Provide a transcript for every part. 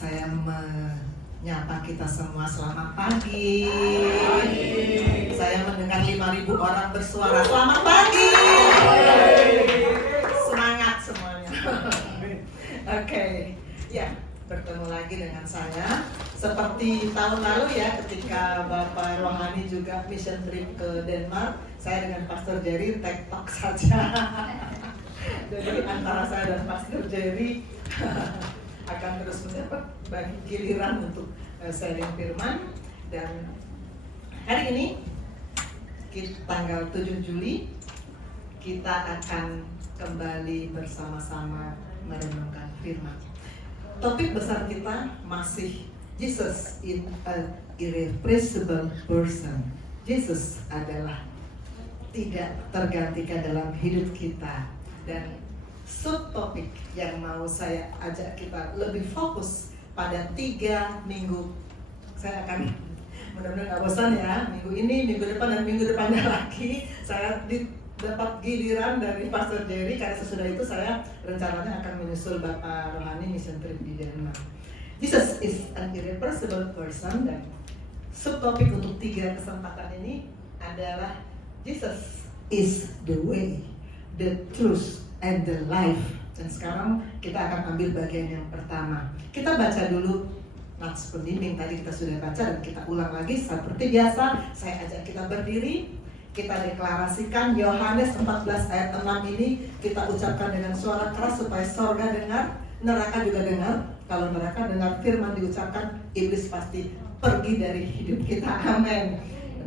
Saya menyapa kita semua, selamat pagi. Saya mendengar 5.000 orang bersuara, selamat pagi. Semangat semuanya. Oke, ya, bertemu lagi dengan saya. Seperti tahun lalu ya, ketika Bapak Rohani juga mission trip ke Denmark, saya dengan Pastor Jerry TikTok saja. Jadi antara saya dan Pastor Jerry akan terus mendapat bagi giliran untuk sharing firman. Dan hari ini tanggal 7 Juli kita akan kembali bersama-sama merenungkan firman. Topik besar kita masih Jesus is an irreplaceable person. Jesus adalah tidak tergantikan dalam hidup kita. Dan subtopik yang mau saya ajak kita lebih fokus pada 3 minggu. Saya akan mudah-mudahan gak bosan ya, minggu ini, minggu depan, dan minggu depannya lagi saya dapat giliran dari Pastor Jerry. Karena sesudah itu saya rencananya akan menyusul Bapak Rohani mission trip di Denmark. Jesus is an irreplaceable person. Dan subtopik untuk 3 kesempatan ini adalah Jesus is the way, the truth, and the life. Dan sekarang kita akan ambil bagian yang pertama. Kita baca dulu nats pendimbing, tadi kita sudah baca dan kita ulang lagi seperti biasa. Saya ajak kita berdiri, kita deklarasikan Yohanes 14 ayat 6 ini kita ucapkan dengan suara keras supaya sorga dengar, neraka juga dengar. Kalau neraka dengar firman diucapkan, iblis pasti pergi dari hidup kita. Amin.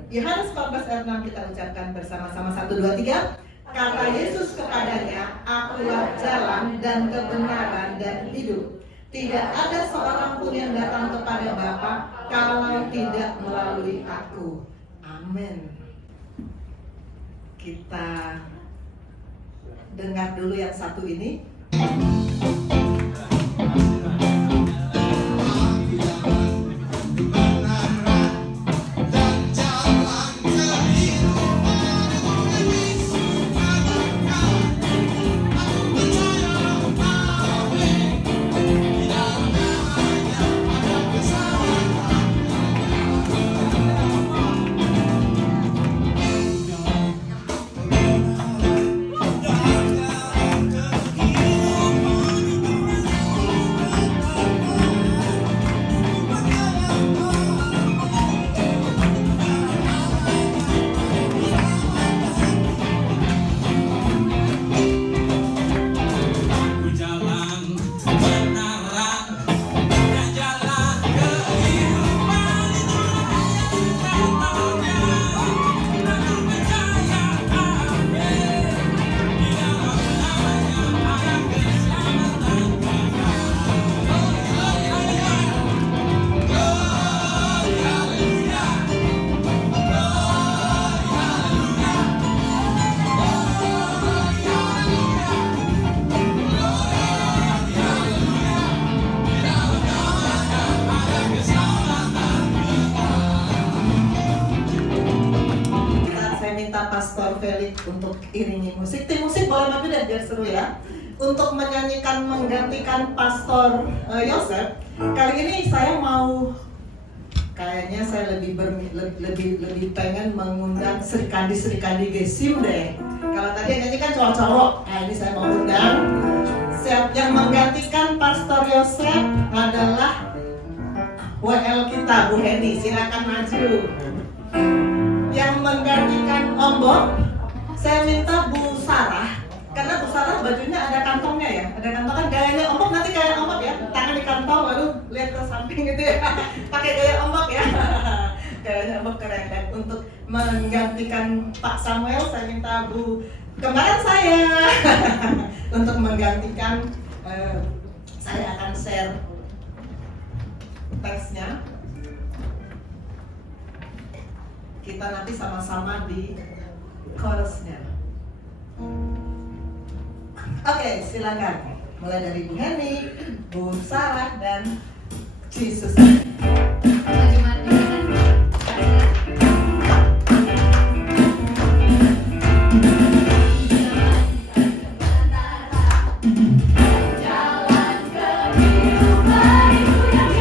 Yohanes 14 ayat 6 kita ucapkan bersama-sama, 1, 2, 3. Kata Yesus kepadanya, akulah jalan dan kebenaran dan hidup. Tidak ada seorang pun yang datang kepada Bapa kalau tidak melalui aku. Amin. Kita dengar dulu yang satu ini. Pastor Felix untuk iringi musik. Tim musik boleh maju deh biar seru ya. Untuk menyanyikan menggantikan Pastor Yosef. Kali ini saya mau, kayaknya saya lebih pengen mengundang Sri Kandi Gesiu deh. Kalau tadi yang nyanyi kan cowok-cowok. Nah ini saya mau undang. Siap yang menggantikan Pastor Yosef adalah WL kita Bu Heni. Silakan maju. Yang menggantikan Om Bob, saya minta Bu Sarah, karena Bu Sarah bajunya ada kantongnya ya, ada kantong kan gayanya Om Bob, nanti kayak Om Bob ya, tangan di kantong lalu lihat ke samping gitu ya, pakai gaya Om Bob ya, gayanya Om Bob keren. Dan untuk menggantikan Pak Samuel, saya minta Bu kembaran saya untuk menggantikan, saya akan share teksnya. Kita nanti sama-sama di chorusnya. Oke, silakan. Mulai dari Bu Heni, Bu Sarah, dan Jesus. Jalan kehidupan itu yang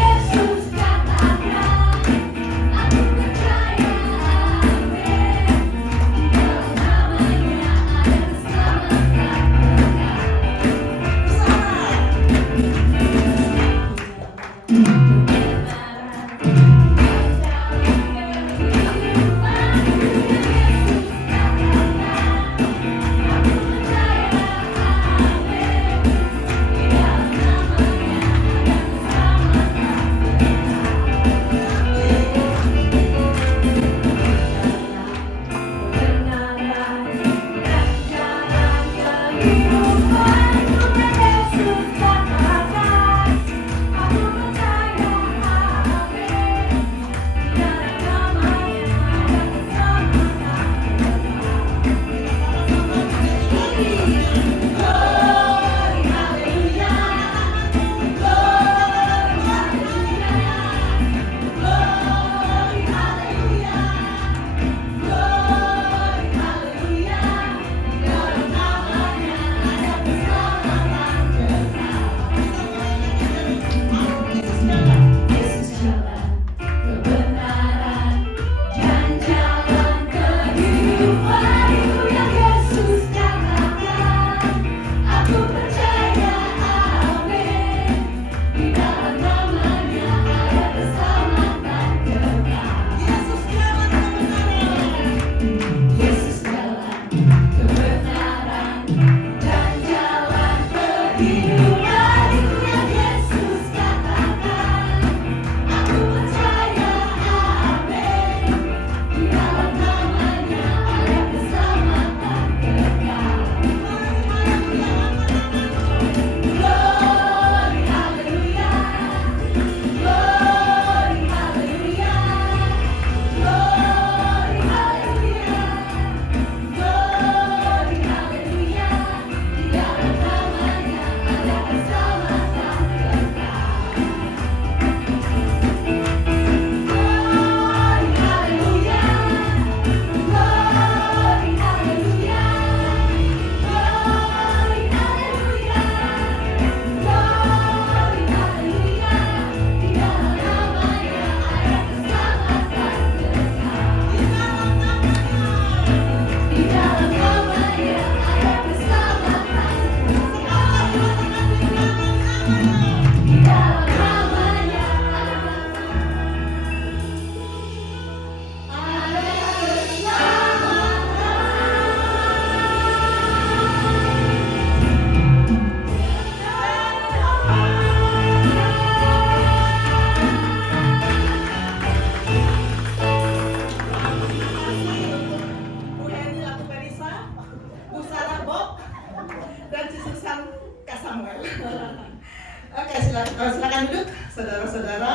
lanjut, saudara-saudara,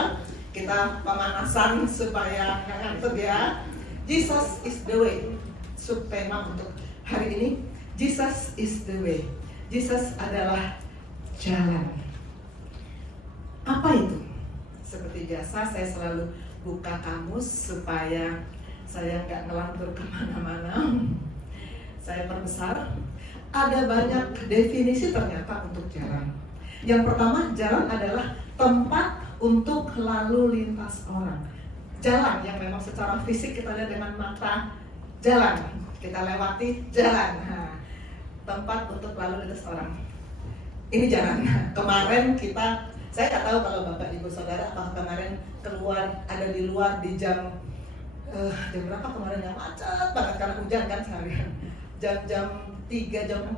kita pemanasan supaya nggak ngantuk ya. Jesus is the way. Subtema untuk hari ini, Jesus is the way. Jesus adalah jalan. Apa itu? Seperti biasa, saya selalu buka kamus supaya saya nggak ngelantur kemana-mana. Saya perbesar. Ada banyak definisi ternyata untuk jalan. Yang pertama, jalan adalah tempat untuk lalu lintas orang. Jalan yang memang secara fisik kita lihat dengan mata, jalan. Kita lewati jalan. Nah, tempat untuk lalu lintas orang. Ini jalan. Kemarin saya nggak tahu kalau Bapak Ibu Saudara apakah kemarin keluar, ada di luar di jam berapa kemarin yang macet banget karena hujan kan seharian. Jam 3, jam 4.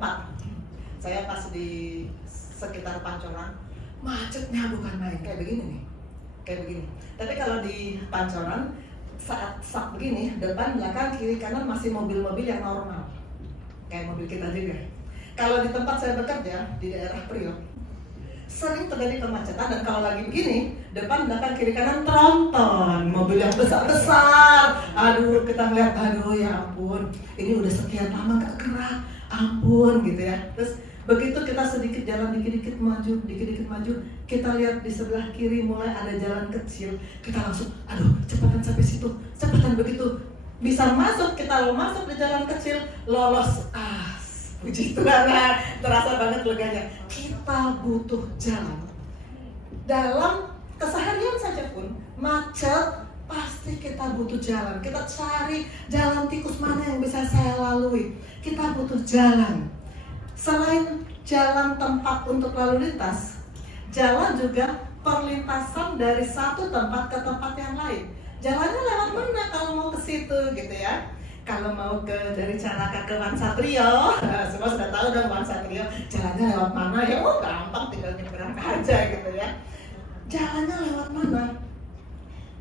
Saya pas di sekitar Pancoran, macetnya bukan main, kayak begini nih. Kayak begini. Tapi kalau di Pancoran saat begini, depan, belakang, kiri, kanan masih mobil-mobil yang normal. Kayak mobil kita juga. Kalau di tempat saya bekerja di daerah Priok, sering terjadi kemacetan, dan kalau lagi begini, depan, belakang, kiri, kanan tronton, mobil yang besar-besar. Aduh, kita ngeliat, aduh ya ampun, ini udah sekian lama gak gerak, ampun gitu ya. Terus begitu kita sedikit jalan, dikit-dikit maju, kita lihat di sebelah kiri mulai ada jalan kecil, kita langsung, aduh cepatan sampai situ, cepatan. Begitu bisa masuk, kita masuk di jalan kecil, lolos. Puji Tuhan, terasa banget leganya. Kita butuh jalan. Dalam keseharian saja pun, macet, pasti kita butuh jalan. Kita cari jalan tikus mana yang bisa saya lalui. Kita butuh jalan. Selain jalan tempat untuk lalu lintas, jalan juga perlintasan dari satu tempat ke tempat yang lain. Jalannya lewat mana kalau mau ke situ gitu ya. Kalau mau dari Caraka ke Wan Satrio, semua sudah tahu dong Wan Satrio jalannya lewat mana ya. Oh gampang, tinggal nyebrang aja gitu ya. Jalannya lewat mana?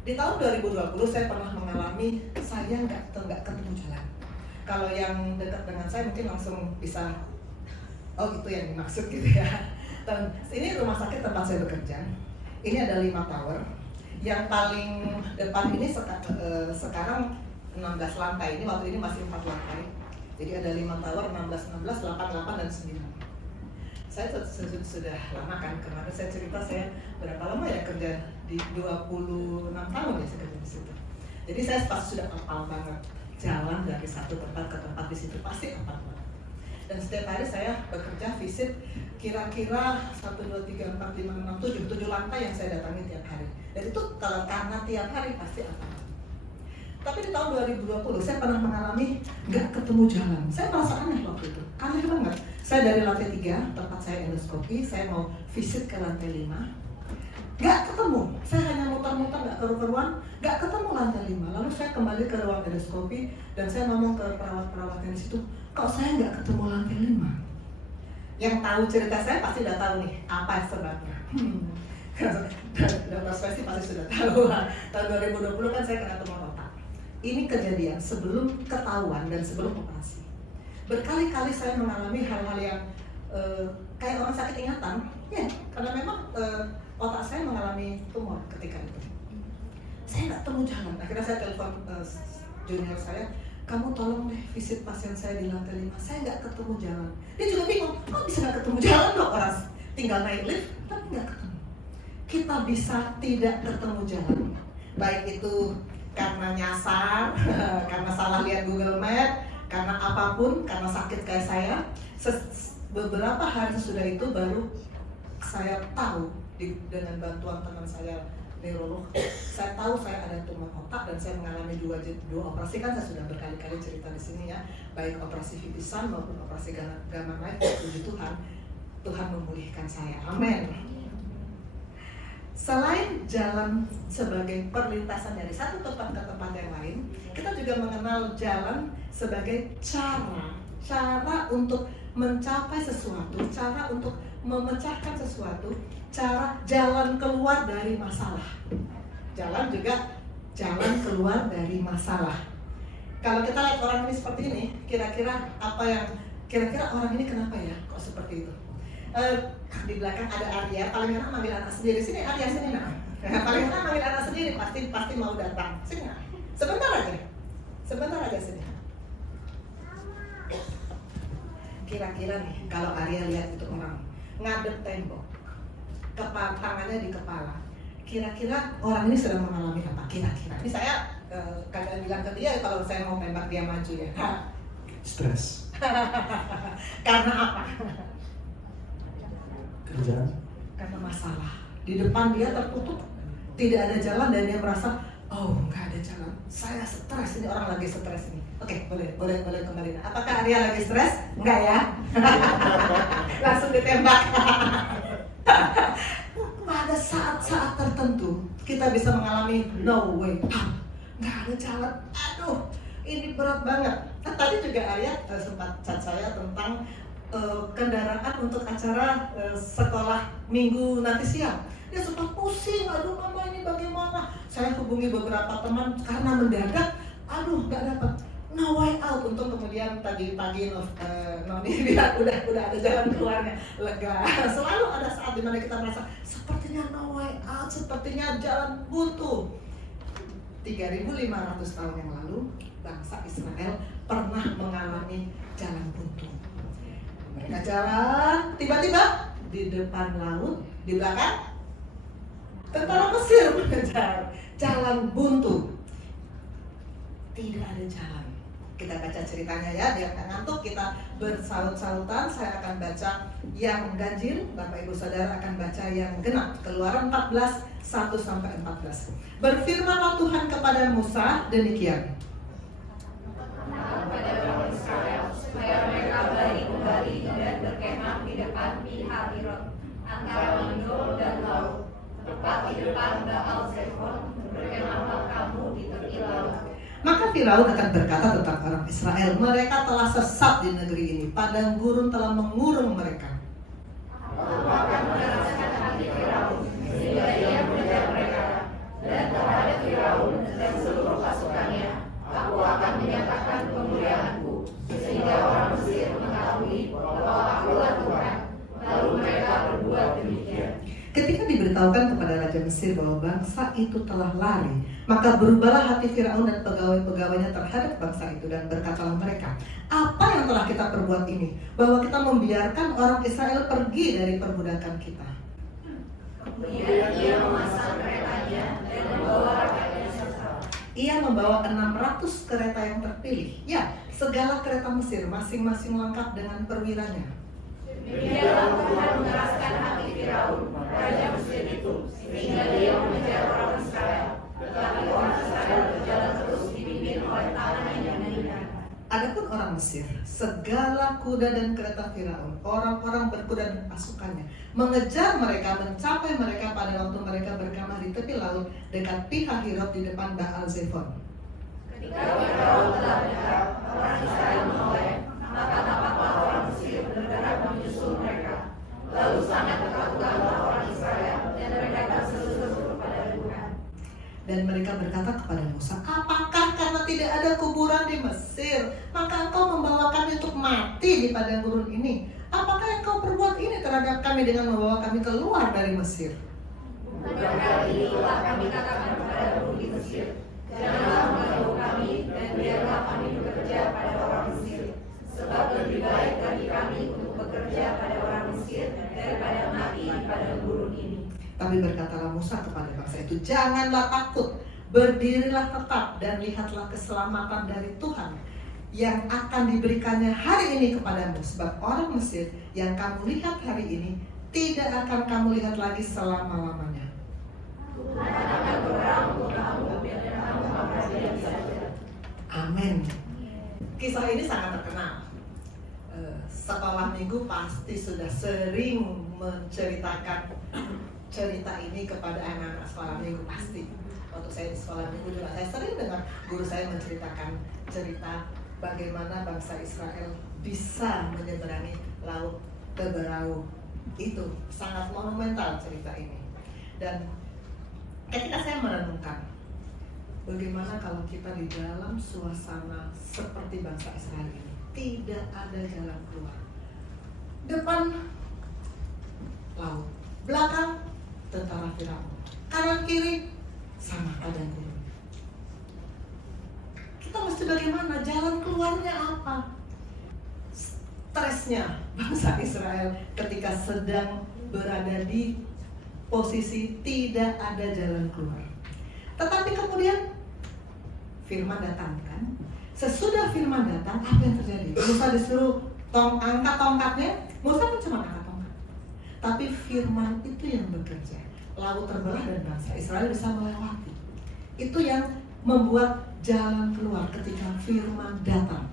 Di tahun 2020 saya pernah mengalami saya nggak ketemu jalan. Kalau yang dekat dengan saya mungkin langsung bisa, oh itu yang dimaksud gitu ya. Dan ini rumah sakit tempat saya bekerja. Ini ada 5 tower. Yang paling depan ini sekarang 16 lantai, ini waktu ini masih 4 lantai. Jadi ada 5 tower, 16, 8, dan 9. Saya sudah lama kan, kemarin saya cerita saya berapa lama ya kerja di 26 tahun ya saya kerja di situ. Jadi saya pasti sudah hafal banget jalan dari satu tempat ke tempat di situ, pasti hafal banget. Dan setiap hari saya bekerja visit kira-kira 1, 2, 3, 4, 5, 6, 7 lantai yang saya datangi tiap hari. Dan itu kalau karena tiap hari pasti hafal. Tapi di tahun 2020 saya pernah mengalami nggak ketemu jalan. Saya merasa aneh waktu itu, aneh banget. Saya dari lantai 3, tempat saya endoskopi, saya mau visit ke lantai 5, nggak ketemu. Saya hanya muter-muter, nggak keruan, nggak ketemu lantai 5. Lalu saya kembali ke ruang endoskopi dan saya ngomong ke perawat-perawat yang di situ, kok saya nggak ketemu lantai 5? Yang tahu cerita saya pasti udah tahu nih apa sebabnya. Dokter spesialis pasti sudah tahu. Tahun 2020 kan saya kena tumor otak. Ini kejadian sebelum ketahuan dan sebelum operasi. Berkali-kali saya mengalami hal-hal yang kayak orang sakit ingatan, ya, karena memang otak saya mengalami tumor ketika itu. Saya nggak temu jalan. Akhirnya saya telepon junior saya, kamu tolong deh visit pasien saya di lantai 5. Saya nggak ketemu jalan. Dia juga bingung, kok bisa nggak ketemu jalan dong, orang tinggal naik lift tapi nggak ketemu. Kita bisa tidak ketemu jalan, baik itu karena nyasar, karena salah lihat Google Map, karena apapun, karena sakit kayak saya. Beberapa hari sesudah itu baru saya tahu dengan bantuan teman saya neurolog, saya tahu saya ada tumor otak dan saya mengalami dua operasi. Kan saya sudah berkali-kali cerita di sini ya, baik operasi Vivisan maupun operasi gamma knife. Puji Tuhan, Tuhan memulihkan saya. Amin. Selain jalan sebagai perlintasan dari satu tempat ke tempat yang lain, kita juga mengenal jalan sebagai cara untuk mencapai sesuatu, cara untuk memecahkan sesuatu, cara jalan keluar dari masalah. Jalan juga jalan keluar dari masalah. Kalau kita lihat orang ini seperti ini, kira-kira orang ini kenapa ya kok seperti itu? Di belakang ada Arya, paling enak manggil anak sendiri. Sini Arya, sini nak. Paling enak manggil anak sendiri, pasti mau datang. Sini nak. Sebentar aja sini. Kira-kira nih, kalau Arya lihat itu orang ngadep tembok, tangannya di kepala, kira-kira orang ini sedang mengalami apa? Kira-kira. Ini saya kadang bilang ke dia kalau saya mau tembak dia maju ya. Stres. Karena apa? Kerjaan. Karena masalah. Di depan dia tertutup, tidak ada jalan dan dia merasa, oh nggak ada jalan. Saya stres, ini orang lagi stres ini. Oke, boleh kembali. Apakah Arya lagi stres? Enggak ya? Langsung ditembak. Pada saat-saat tertentu kita bisa mengalami no way out. Nggak ada jalan. Aduh, ini berat banget. Tadi juga Arya sempat chat saya tentang kendaraan untuk acara sekolah minggu nanti siang. Dia sempat pusing, aduh mama ini bagaimana? Saya hubungi beberapa teman karena mendadak, aduh nggak dapat. No way out. Untung kemudian tadi pagi Noni bilang udah ada jalan keluarnya, lega. Selalu ada saat dimana kita merasa sepertinya no way out, sepertinya jalan buntu. 3.500 tahun yang lalu bangsa Israel pernah mengalami jalan buntu. Mereka jalan, tiba-tiba di depan laut, di belakang tentara Mesir mengejar. Jalan buntu, tidak ada jalan. Kita baca ceritanya ya, biar nggak ngantuk, kita bersaut-sautan. Saya akan baca yang ganjil, Bapak Ibu Saudara akan baca yang genap. Keluaran 14, 1-14. Berfirmanlah Tuhan kepada Musa demikian. Kepada orang Israel, supaya mereka balik kembali dan berkemah di depan Pi-hahirot, antara Migdol dan laut, tepat di depan Baal-Zephon, berkemahlah kamu di tepi laut. Maka Firaun akan berkata tentang orang Israel, mereka telah sesat di negeri ini, padang gurun telah mengurung mereka. Aku akan mengeraskan hati Firaun, sehingga dia mengejar mereka, dan terhadap Firaun dan seluruh pasukannya, aku akan menyatakan kemuliaanku, sehingga orang Mesir mengetahui bahwa akulah Tuhan. Lalu mereka berbuat demikian. Ketika diberitahukan kepada Raja Mesir bahwa bangsa itu telah lari, maka berubahlah hati Firaun dan pegawai-pegawainya terhadap bangsa itu, dan berkatalah mereka, apa yang telah kita perbuat ini, bahwa kita membiarkan orang Israel pergi dari perbudakan kita. Kemudian ia memasang keretanya dan membawa rakyatnya serta. Ia membawa 600 kereta yang terpilih, ya, segala kereta Mesir, masing-masing lengkap dengan perwiranya. Demikianlah Tuhan mengeraskan hati Firaun, raja Mesir itu, sehingga dia mengejar orang Israel. Tetapi orang Israel berjalan terus dipimpin oleh tangan yang meningkat. Adapun orang Mesir, segala kuda dan kereta Firaun, orang-orang berkuda dan pasukannya, mengejar mereka, mencapai mereka pada waktu mereka berkemah di tepi laut dekat Pi-hahirot di depan Baal-Zephon. Ketika Firaun telah dekat, orang Israel menoleh, maka tampaklah orang Mesir bergerak menyusul mereka. Lalu sangat ketakutanlah orang Israel, dan mereka berseru-seru kepada Tuhan. Dan mereka berkata kepada Musa, apakah karena tidak ada kuburan di Mesir, maka engkau membawa kami untuk mati di padang gurun ini? Apakah yang kau perbuat ini terhadap kami dengan membawa kami keluar dari Mesir? Bukan kali itulah kami katakan kepada penghuni Mesir, janganlah mengganggu kami, dan biarlah kami bekerja pada orang Mesir. Sebab lebih baik bagi kami untuk bekerja pada orang Mesir daripada mati di padang gurun ini. Tapi berkatalah Musa kepada bangsa itu, janganlah takut, berdirilah tetap dan lihatlah keselamatan dari Tuhan yang akan diberikannya hari ini kepadamu. Sebab orang Mesir yang kamu lihat hari ini tidak akan kamu lihat lagi selama-lamanya. Tuhan akan berperang untuk kamu, dan kamu akan diam saja. Amin. Kisah ini sangat terkenal. Sekolah minggu pasti sudah sering menceritakan cerita ini kepada anak-anak sekolah minggu pasti. Waktu saya di sekolah minggu juga saya sering dengar guru saya menceritakan cerita bagaimana bangsa Israel bisa menyeberangi laut Teberau. Itu sangat monumental cerita ini. Dan ketika saya merenungkan bagaimana kalau kita di dalam suasana seperti bangsa Israel ini, tidak ada jalan keluar. Depan laut. Belakang tentara Firaun. Kanan kiri sama padang gurun. Kita mesti bagaimana? Jalan keluarnya apa? Stresnya bangsa Israel ketika sedang berada di posisi tidak ada jalan keluar. Tetapi kemudian firman datang kan? Sesudah firman datang, apa yang terjadi? Musa disuruh angkat tongkatnya. Musa kan cuma angkat tongkat. Tapi firman itu yang bekerja. Laut terbelah dan bangsa Israel bisa melewati. Itu yang membuat jalan keluar ketika firman datang.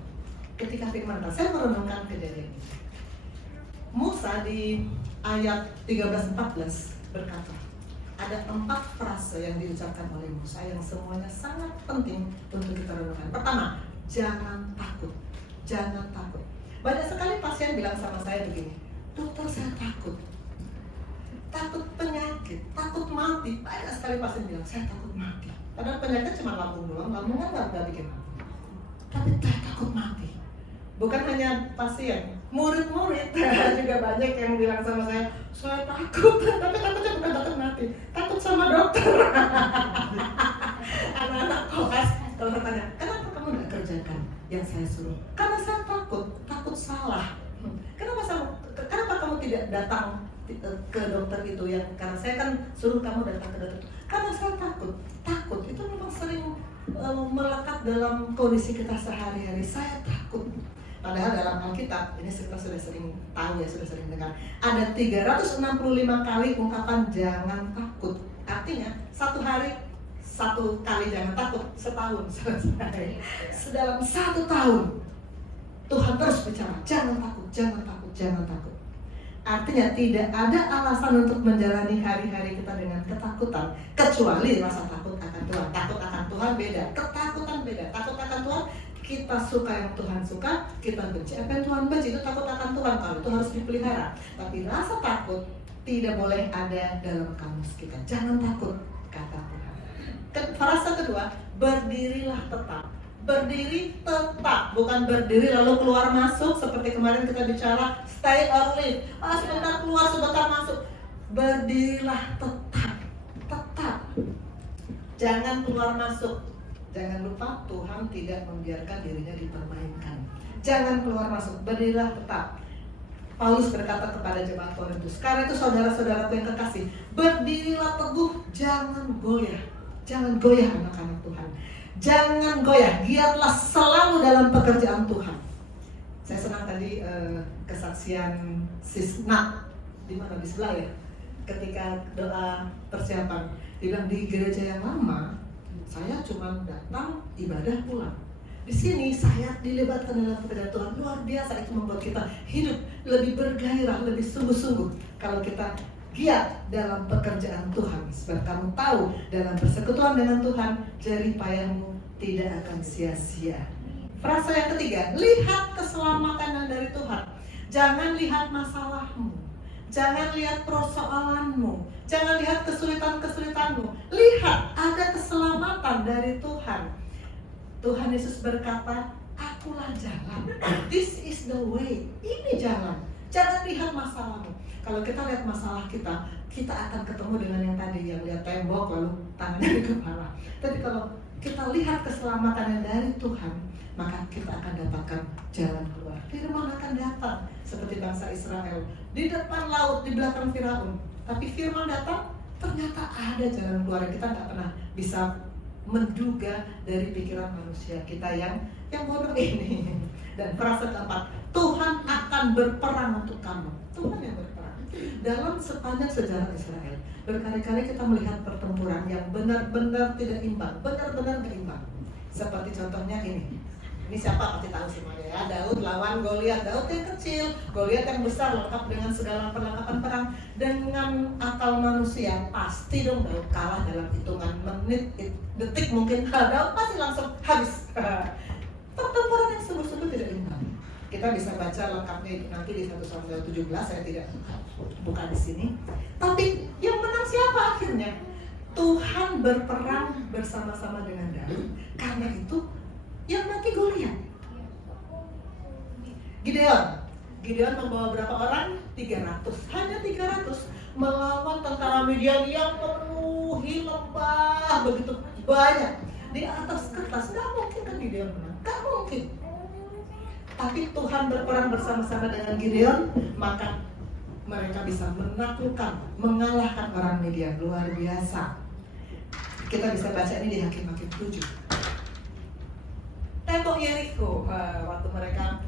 Ketika firman datang, saya merenungkan kejadian ini. Musa di ayat 13-14 berkata, ada 4 frase yang diucapkan oleh Musa yang semuanya sangat penting untuk kita renungkan. Pertama, jangan takut. Jangan takut. Banyak sekali pasien bilang sama saya begini, dokter saya takut. Takut penyakit, takut mati. Banyak sekali pasien bilang, saya takut mati. Padahal penyakit cuma lambung doang, lambung kan nggak bikin mati. Tapi saya takut mati. Bukan hanya pasien, murid-murid juga banyak yang bilang sama saya takut. Tapi takutnya bukan takut mati, takut sama dokter. Anak-anak koas, kalau saya tanya, kenapa kamu nggak kerjakan yang saya suruh? Karena saya takut salah. Kenapa kamu tidak datang ke dokter itu yang karena saya kan suruh kamu datang ke dokter itu? Karena saya takut itu memang sering melekat dalam kondisi kita sehari-hari. Saya takut. Padahal dalam Alkitab ini kita sudah sering tahu ya, sudah sering dengar, ada 365 kali ungkapan jangan takut. Artinya satu hari 1 kali jangan takut, setahun selesai. Dalam 1 tahun Tuhan terus bicara, jangan takut, jangan takut, jangan takut. Artinya tidak ada alasan untuk menjalani hari-hari kita dengan ketakutan, kecuali rasa takut akan Tuhan. Takut akan Tuhan beda, ketakutan beda. Takut akan Tuhan, kita suka yang Tuhan suka, kita benci apa yang Tuhan benci, itu takut akan Tuhan. Kalau itu harus dipelihara. Tapi rasa takut tidak boleh ada dalam kamus kita. Jangan takut, kata Tuhan. Frase kedua, berdirilah tetap. Berdiri tetap, bukan berdiri lalu keluar masuk seperti kemarin kita bicara stay or leave. Sebentar keluar, sebentar masuk. Berdirilah tetap. Jangan keluar masuk. Jangan lupa Tuhan tidak membiarkan dirinya dipermainkan. Jangan keluar masuk, berdirilah tetap. Paulus berkata kepada jemaat Korintus, karena itu saudara-saudaraku yang kekasih, berdirilah teguh, jangan goyah. Jangan goyah anak-anak Tuhan. Jangan goyah, giatlah selalu dalam pekerjaan Tuhan. Saya senang tadi kesaksian Sisna di mana, di sebelah ya, ketika doa persiapan. Dia bilang di gereja yang lama saya cuma datang ibadah pulang. Di sini saya dilibatkan dalam pekerjaan Tuhan, luar biasa. Itu membuat kita hidup lebih bergairah, lebih sungguh-sungguh. Kalau kita giat dalam pekerjaan Tuhan, sebab kamu tahu dalam persekutuan dengan Tuhan jerih payahmu tidak akan sia-sia. Frasa yang ketiga, lihat keselamatan dari Tuhan. Jangan lihat masalahmu, jangan lihat persoalanmu, jangan lihat kesulitan-kesulitanmu. Lihat ada keselamatan dari Tuhan. Tuhan Yesus berkata, akulah jalan, this is the way. Ini jalan. Jangan lihat masalahmu. Kalau kita lihat masalah kita, kita akan ketemu dengan yang tadi, yang lihat tembok lalu tangannya di kepala. Tapi kalau kita lihat keselamatan yang dari Tuhan, maka kita akan dapatkan jalan keluar. Firman akan datang seperti bangsa Israel di depan laut, di belakang Firaun. Tapi firman datang, ternyata ada jalan keluar yang kita nggak pernah bisa menduga dari pikiran manusia kita yang bodoh ini. Dan frase keempat, Tuhan akan berperang untuk kamu. Tuhan yang berperang. Dalam sepanjang sejarah Israel, berkali-kali kita melihat pertempuran yang benar-benar tidak imbang, benar-benar tidak imbang. Seperti contohnya ini. Ini siapa pasti tahu semuanya ya. Daud lawan Goliat. Daud yang kecil, Goliat yang besar, lengkap dengan segala perlengkapan perang. Dengan akal manusia pasti dong Daud kalah dalam hitungan menit, detik mungkin. Daud pasti langsung habis. Pertempuran yang sungguh-sungguh tidak imbang. Kita bisa baca lengkapnya itu nanti di 1 Samuel 17, saya tidak buka di sini. Tapi yang menang siapa akhirnya? Tuhan berperang bersama-sama dengan Daud. Karena itu yang mati Goliat. Gideon membawa berapa orang? 300. Hanya 300. melawan tentara Midian yang memenuhi lembah begitu banyak. Di atas kertas nggak mungkin kan Gideon menang, nggak mungkin. Tapi Tuhan berperang bersama-sama dengan Gideon, maka mereka bisa menaklukkan, mengalahkan orang Midian. Luar biasa. Kita bisa baca ini di Hakim-Hakim 7. Tembok Yeriko, waktu mereka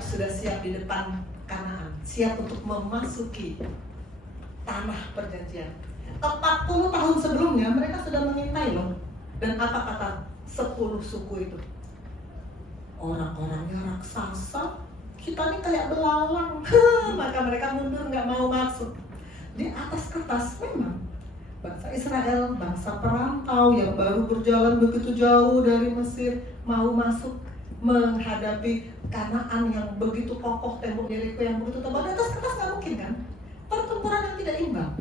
sudah siap di depan Kanaan, siap untuk memasuki tanah perjanjian. 40 tahun sebelumnya mereka sudah mengintai loh. Dan apa kata 10 suku itu? Orang-orangnya raksasa, kita nih kayak belalang. Maka mereka mundur, nggak mau masuk. Di atas kertas memang bangsa Israel, bangsa perantau yang baru berjalan begitu jauh dari Mesir, mau masuk menghadapi Kanaan yang begitu kokoh, tembok Yeriko yang begitu tebal. Di atas kertas nggak mungkin kan? Pertempuran yang tidak imbang.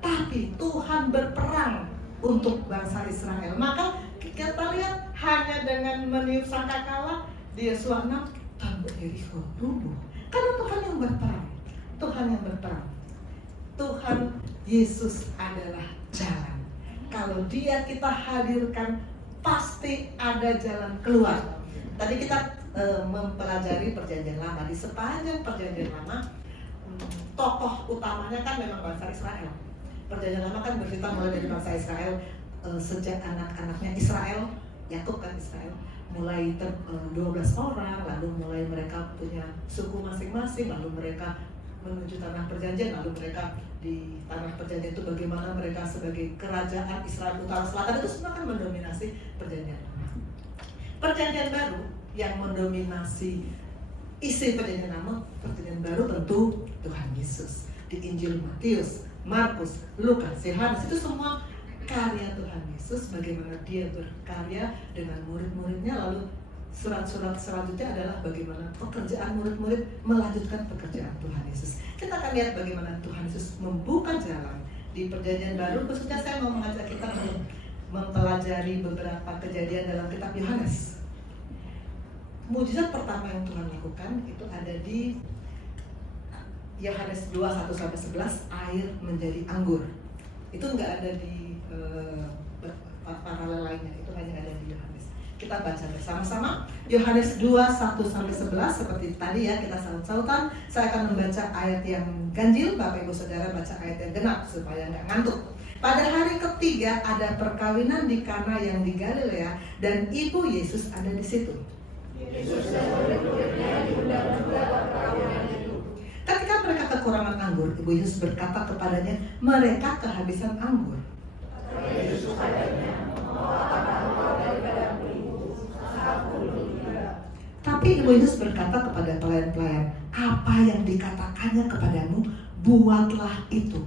Tapi Tuhan berperang untuk bangsa Israel. Maka kita lihat hanya dengan meniup sangkakala di Yosua 6, tembok Yeriko runtuh. Karena Tuhan yang berperang. Tuhan yang berperang. Tuhan Yesus adalah jalan. Kalau Dia kita hadirkan, pasti ada jalan keluar. Tadi kita mempelajari perjanjian lama. Di sepanjang perjanjian lama, tokoh utamanya kan memang bangsa Israel. Perjanjian lama kan bercerita mulai dari bangsa Israel, sejak anak-anaknya Israel, Yakub kan Israel, mulai 12 orang, lalu mulai mereka punya suku masing-masing, lalu mereka menuju tanah perjanjian, lalu mereka di tanah perjanjian itu bagaimana mereka sebagai kerajaan Israel Utara Selatan, itu semua kan mendominasi perjanjian lama. Perjanjian baru yang mendominasi isi perjanjian lama, perjanjian baru tentu Tuhan Yesus. Di Injil Matius, Markus, Lukas, Yohanes, itu semua karya Tuhan Yesus, bagaimana Dia berkarya dengan murid-muridnya. Lalu surat-surat selanjutnya adalah bagaimana pekerjaan murid-murid melanjutkan pekerjaan Tuhan Yesus. Kita akan lihat bagaimana Tuhan Yesus membuka jalan di perjanjian baru. Khususnya saya mau mengajak kita mempelajari beberapa kejadian dalam kitab Yohanes. Mujizat pertama yang Tuhan lakukan itu ada di Yohanes 2:1-11, air menjadi anggur. Itu nggak ada di paralel lainnya, itu hanya ada di Yohanes. Kita baca bersama-sama Yohanes 2:1-11 seperti tadi ya, kita saut-sautan. Saya akan membaca ayat yang ganjil, Bapak Ibu Saudara baca ayat yang genap supaya nggak ngantuk. Pada hari ketiga ada perkawinan di Kana yang di Galilea, dan ibu Yesus ada di situ. Yesus dan murid-muridnya diundang juga ke perkawinan itu. Ketika mereka kekurangan anggur, ibu Yesus berkata kepadanya, mereka kehabisan anggur. Yesus padanya, tapi ibu Yesus berkata kepada pelayan-pelayan, apa yang dikatakannya kepadamu, buatlah itu.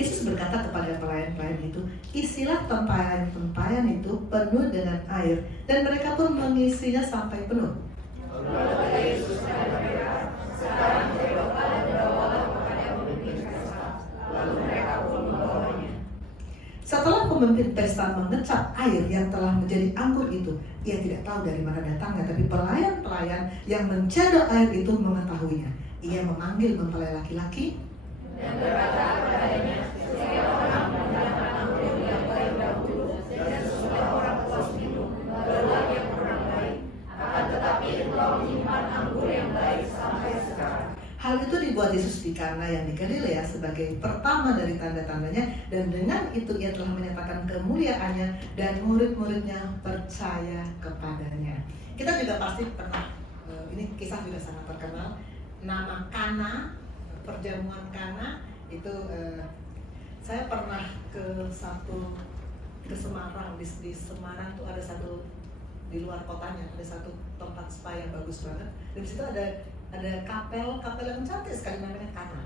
Yesus berkata kepada pelayan-pelayan itu, isilah tempayan-tempayan itu penuh dengan air, dan mereka pun mengisinya sampai penuh. Setelah pemimpin pesta mengecap air yang telah menjadi anggur itu, ia tidak tahu dari mana datangnya, tapi pelayan-pelayan yang mencadok air itu mengetahuinya. Ia memanggil mempelai laki-laki dan berkata kepadanya, setiap orang mendatangkan anggur yang baik dahulu, dan sesudah orang puas minum, barulah yang kurang baik. Akan tetapi engkau menyimpan anggur yang baik sampai sekarang. Hal itu dibuat Yesus di Kana yang di Galilea sebagai pertama dari tanda-tandanya, dan dengan itu ia telah menyatakan kemuliaannya, dan murid-muridnya percaya kepadanya. Kita juga pasti pernah, ini kisah juga sangat terkenal, nama Kana, perjamuan Kana itu, saya pernah ke Semarang. Di Semarang tuh ada satu, di luar kotanya ada satu tempat spa yang bagus banget. Di situ ada kapel yang cantik sekali, namanya Kana.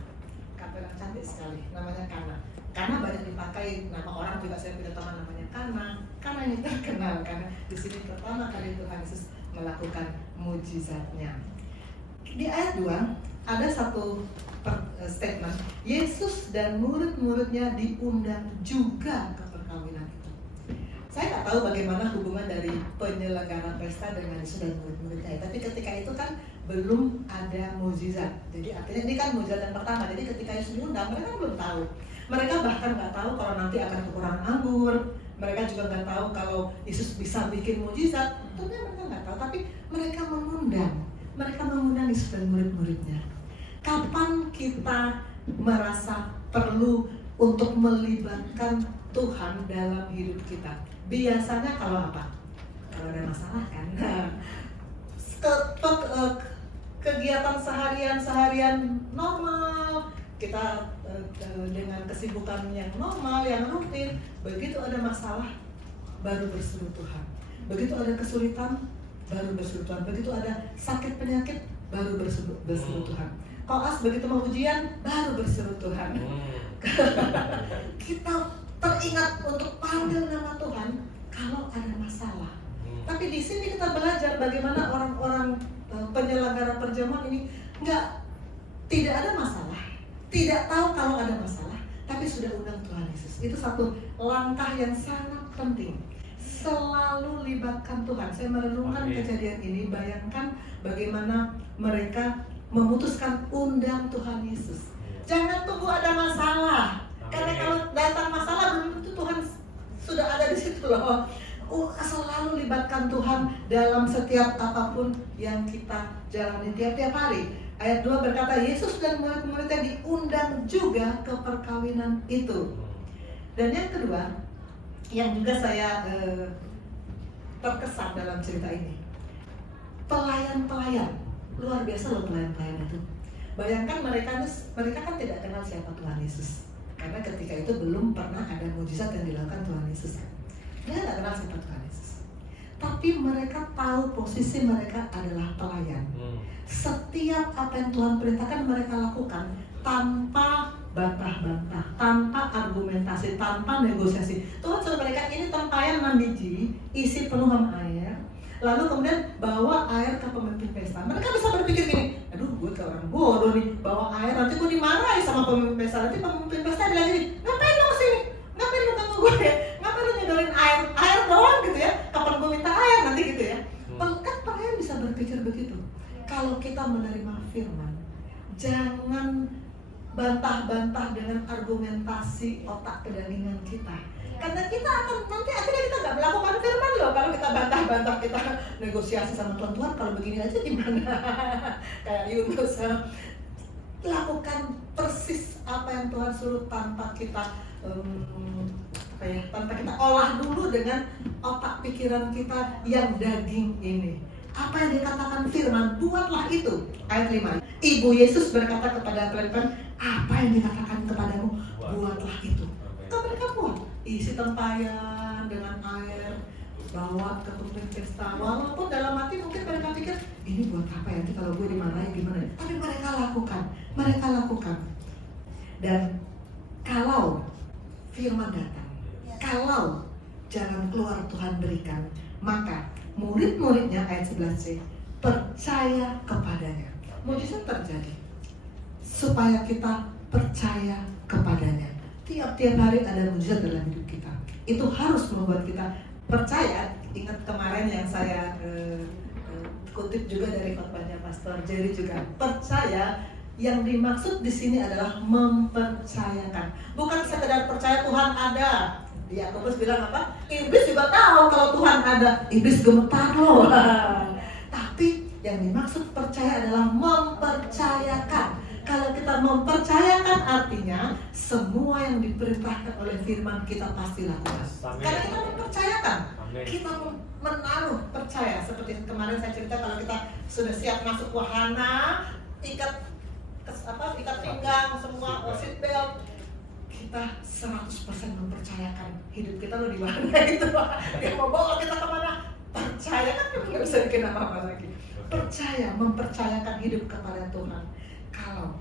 Kapel yang cantik sekali, namanya Kana. Kana banyak dipakai, nama orang juga, saya punya teman namanya Kana. Kana ini terkenal karena di sini pertama kali Tuhan Yesus melakukan mujizatnya. Di ayat 2 ada satu statement, Yesus dan murid-muridnya diundang juga ke perkawinan itu. Saya nggak tahu bagaimana hubungan dari penyelenggara pesta dengan Yesus dan murid-muridnya. Tapi ketika itu kan belum ada mukjizat. Jadi artinya ini kan mukjizat yang pertama. Jadi ketika Yesus diundang, mereka belum tahu. Mereka bahkan nggak tahu kalau nanti akan kekurangan anggur. Mereka juga nggak tahu kalau Yesus bisa bikin mukjizat. Tentunya mereka nggak tahu. Tapi mereka mengundang Yesus dan murid-muridnya. Kapan kita merasa perlu untuk melibatkan Tuhan dalam hidup kita? Biasanya kalau apa? Kalau ada masalah kan. Kegiatan seharian normal, kita dengan kesibukan yang normal, yang rutin. Begitu ada masalah, baru berseru Tuhan. Begitu ada kesulitan, baru berseru Tuhan. Begitu ada sakit penyakit, baru berseru Tuhan. Koas begitu mau ujian, baru berseru Tuhan. Kita teringat untuk panggil nama Tuhan kalau ada masalah. Tapi di sini kita belajar bagaimana orang-orang penyelenggara perjamuan ini tidak ada masalah, tidak tahu kalau ada masalah, tapi sudah undang Tuhan Yesus. Itu satu langkah yang sangat penting. Selalu libatkan Tuhan. Saya merenungkan kejadian ini, bayangkan bagaimana mereka memutuskan undang Tuhan Yesus. Jangan tunggu ada masalah. Karena kalau datang masalah belum tentu Tuhan sudah ada di situ loh. Selalu libatkan Tuhan dalam setiap apapun yang kita jalani tiap-tiap hari. Ayat 2 berkata, Yesus dan murid-muridnya diundang juga ke perkawinan itu. Dan yang kedua, yang juga saya terkesan dalam cerita ini, pelayan-pelayan. Luar biasa loh pelayan-pelayan itu. Bayangkan mereka kan tidak kenal siapa Tuhan Yesus. Karena ketika itu belum pernah ada mukjizat yang dilakukan Tuhan Yesus. Dia tidak kenal siapa Tuhan Yesus. Tapi mereka tahu posisi mereka adalah pelayan. Setiap apa yang Tuhan perintahkan mereka lakukan tanpa bantah-bantah, tanpa argumentasi, tanpa negosiasi. Tuhan suruh mereka ini tempayan 6 biji, isi penuh sama air. Lalu kemudian bawa air ke pemimpin pesta. Mereka bisa berpikir gini, aduh gue ke orang bodoh nih, bawa air nanti gue dimarahi sama pemimpin pesta. Nanti pemimpin pesta bilang gini, ngapain lo kesini? Ngapain lo ganggu gue ya? Ngapain lo nyedolin air doang gitu ya? Kapan gue minta air nanti gitu ya? Kan pelayan bisa berpikir begitu. Kalau kita menerima firman, jangan bantah-bantah dengan argumentasi otak kedagingan kita. Karena kita akan nanti akhirnya kita nggak melakukan firman loh kalau kita bantah-bantah, kita negosiasi sama Tuhan, kalau begini aja gimana? Kayak Yunus, lakukan persis apa yang Tuhan suruh tanpa kita tanpa kita olah dulu dengan otak pikiran kita yang daging ini. Apa yang dikatakan firman, buatlah itu. Ayat 5. Ibu Yesus berkata kepada pelayan, apa yang dikatakan kepadamu, buatlah itu. Kau mereka buat, isi tempayan dengan air, bawa ke pemimpin pesta. Walaupun dalam hati mungkin mereka pikir, ini buat apa ya, nanti kalau gue dimarahin gimana. Tapi mereka lakukan. Dan kalau firman datang, kalau jalan keluar Tuhan berikan, maka murid-muridnya, ayat 11c, percaya kepadanya. Mukjizat terjadi supaya kita percaya kepadanya. Tiap-tiap hari ada mukjizat dalam hidup kita. Itu harus membuat kita percaya. Ingat kemarin yang saya kutip juga dari khotbahnya Pastor Jerry juga. Percaya, yang dimaksud di sini adalah mempercayakan. Bukan sekedar percaya Tuhan ada. Yakobus bilang apa? Iblis juga tahu kalau Tuhan ada. Iblis gemetar loh. Tapi yang dimaksud percaya adalah mempercayakan. Kalau kita mempercayakan artinya semua yang diperintahkan oleh firman kita pasti lakukan. Karena kita mempercayakan. Kita menaruh percaya. Seperti kemarin saya cerita, kalau kita sudah siap masuk wahana, ikat pinggang semua, seatbelt, kita 100% mempercayakan hidup kita loh di mana itu. Yang mau bawa kita kemana, percaya kan nggak bisa bikin apa-apa lagi. Percaya, mempercayakan hidup kepada Tuhan. Kalau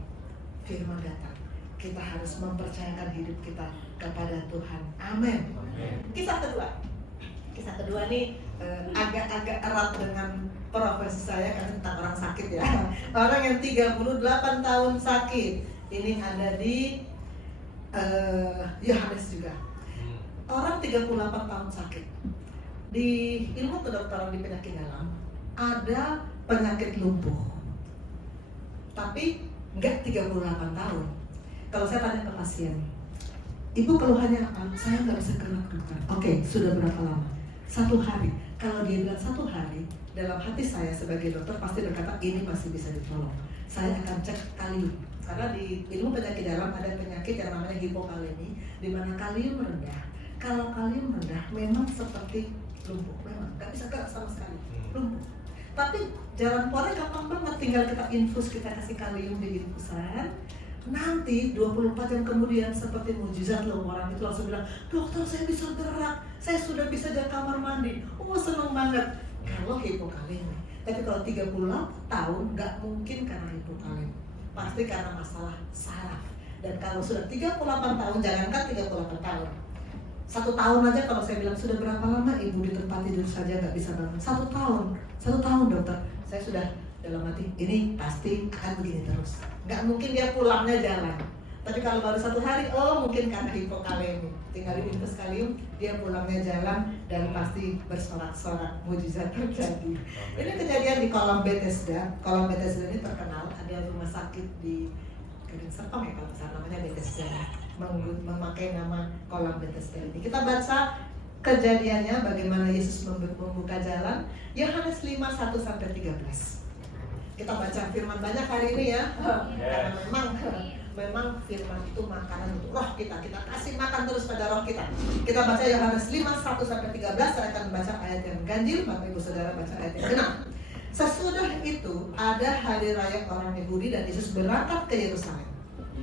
firman datang, kita harus mempercayakan hidup kita kepada Tuhan. Amin. Kisah kedua nih agak erat dengan profesi saya karena tentang orang sakit ya. Orang yang 38 tahun sakit. Ini ada di Yohanes juga. orang 38 tahun sakit. Di ilmu kedokteran di penyakit dalam ada penyakit lumpuh, tapi enggak 38 tahun. Kalau saya tanya ke pasien, ibu keluhannya apa? Saya nggak bisa gerak, dokter. Oke, sudah berapa lama? 1 hari. Kalau dia bilang 1 hari, dalam hati saya sebagai dokter pasti berkata ini masih bisa ditolong. Saya akan cek kalium, karena di ilmu penyakit dalam ada penyakit yang namanya hipokalemi, di mana kalium rendah. Kalau kalium rendah, memang seperti lumpuh, memang nggak bisa gerak sama sekali, lumpuh. Tapi jalan keluarnya gampang banget, tinggal kita infus, kita kasih kalium di infusan. Nanti 24 jam kemudian seperti mujizat loh, orang itu langsung bilang, dokter saya bisa gerak, saya sudah bisa jalan kamar mandi. Oh seneng banget. Kalau hipokalemi. Tapi kalau 38 tahun nggak mungkin karena hipokalemi, pasti karena masalah saraf. Dan kalau sudah 38 tahun, jangankan 38 tahun, 1 tahun aja kalau saya bilang sudah berapa lama ibu di tempat tidur saja nggak bisa bangun. 1 tahun, 1 tahun dokter, saya sudah dalam hati ini pasti akan begini terus. Nggak mungkin dia pulangnya jalan. Tapi kalau baru 1 hari, oh mungkin karena hipokalemi. Tinggal diinfus kalium, dia pulangnya jalan dan pasti bersorak-sorak, mujizat terjadi. Ini kejadian di Kolam Bethesda. Kolam Bethesda ini terkenal, ada rumah sakit di Kedung Serpong ya kalau besar namanya Bethesda. Memakai nama Kolam Bethesda ini. Kita baca kejadiannya bagaimana Yesus membuka jalan. Yohanes 5:1-13. Kita baca firman banyak hari ini ya, karena memang firman itu makanan untuk roh kita. Kita kasih makan terus pada roh kita. Kita baca Yohanes 5:1-13. Saya akan baca ayat yang ganjil, Bapak Ibu Saudara baca ayat yang genap. Sesudah itu ada hari raya orang Yahudi dan Yesus berangkat ke Yerusalem.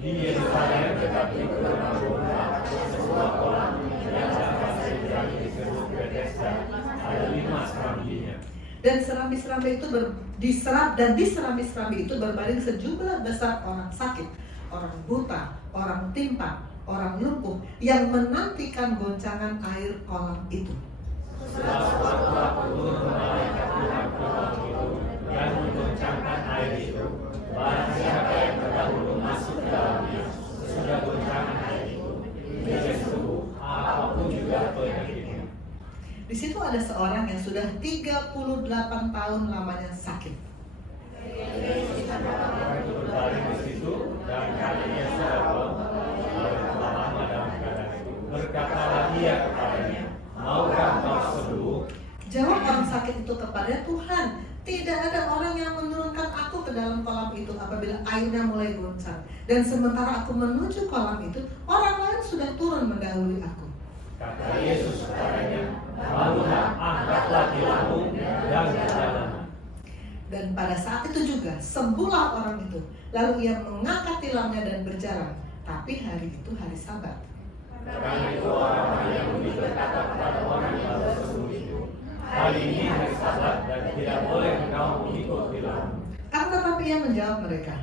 Di Yerusalem dekat pintu Gerbang sebuah kolam yang sangat disebut Bethesda, ada 5 serambinya. Dan serambi-serambi itu di serambi-serambi itu berbaring sejumlah besar orang sakit, orang buta, orang timpang, orang lumpuh yang menantikan goncangan air kolam itu. Setelah suatu waktu malaikat Tuhan kolam itu dan menggoncangkan air itu, barang siapa yang terdahulu masuk ke dalamnya sesudah goncangan air itu, dia sembuh apapun juga penyakitnya. Di situ ada seorang yang sudah 38 tahun lamanya sakit. Orang itu berbaring di situ dan kakinya sudah bau, lalu telah lama dalam keadaan itu. Berkatalah dia kepadanya, maukah kau sembuh? Jawab orang sakit itu kepada Tuhan, tidak ada orang yang menurunkan aku ke dalam kolam itu apabila airnya mulai goncang. Dan sementara aku menuju kolam itu, orang lain sudah turun mendahului aku. Kata Yesus kepadanya, bangunlah, angkatlah tilammu dan berjalan. Dan pada saat itu juga sembuhlah orang itu. Lalu ia mengangkat tilamnya dan berjalan. Tapi hari itu hari Sabat. Karena itu orang-orang Yahudi berkata kepada orang yang baru sembuh itu, hari ini hari Sabat dan tidak boleh engkau mengikut tilammu. Akan tetapi ia menjawab mereka,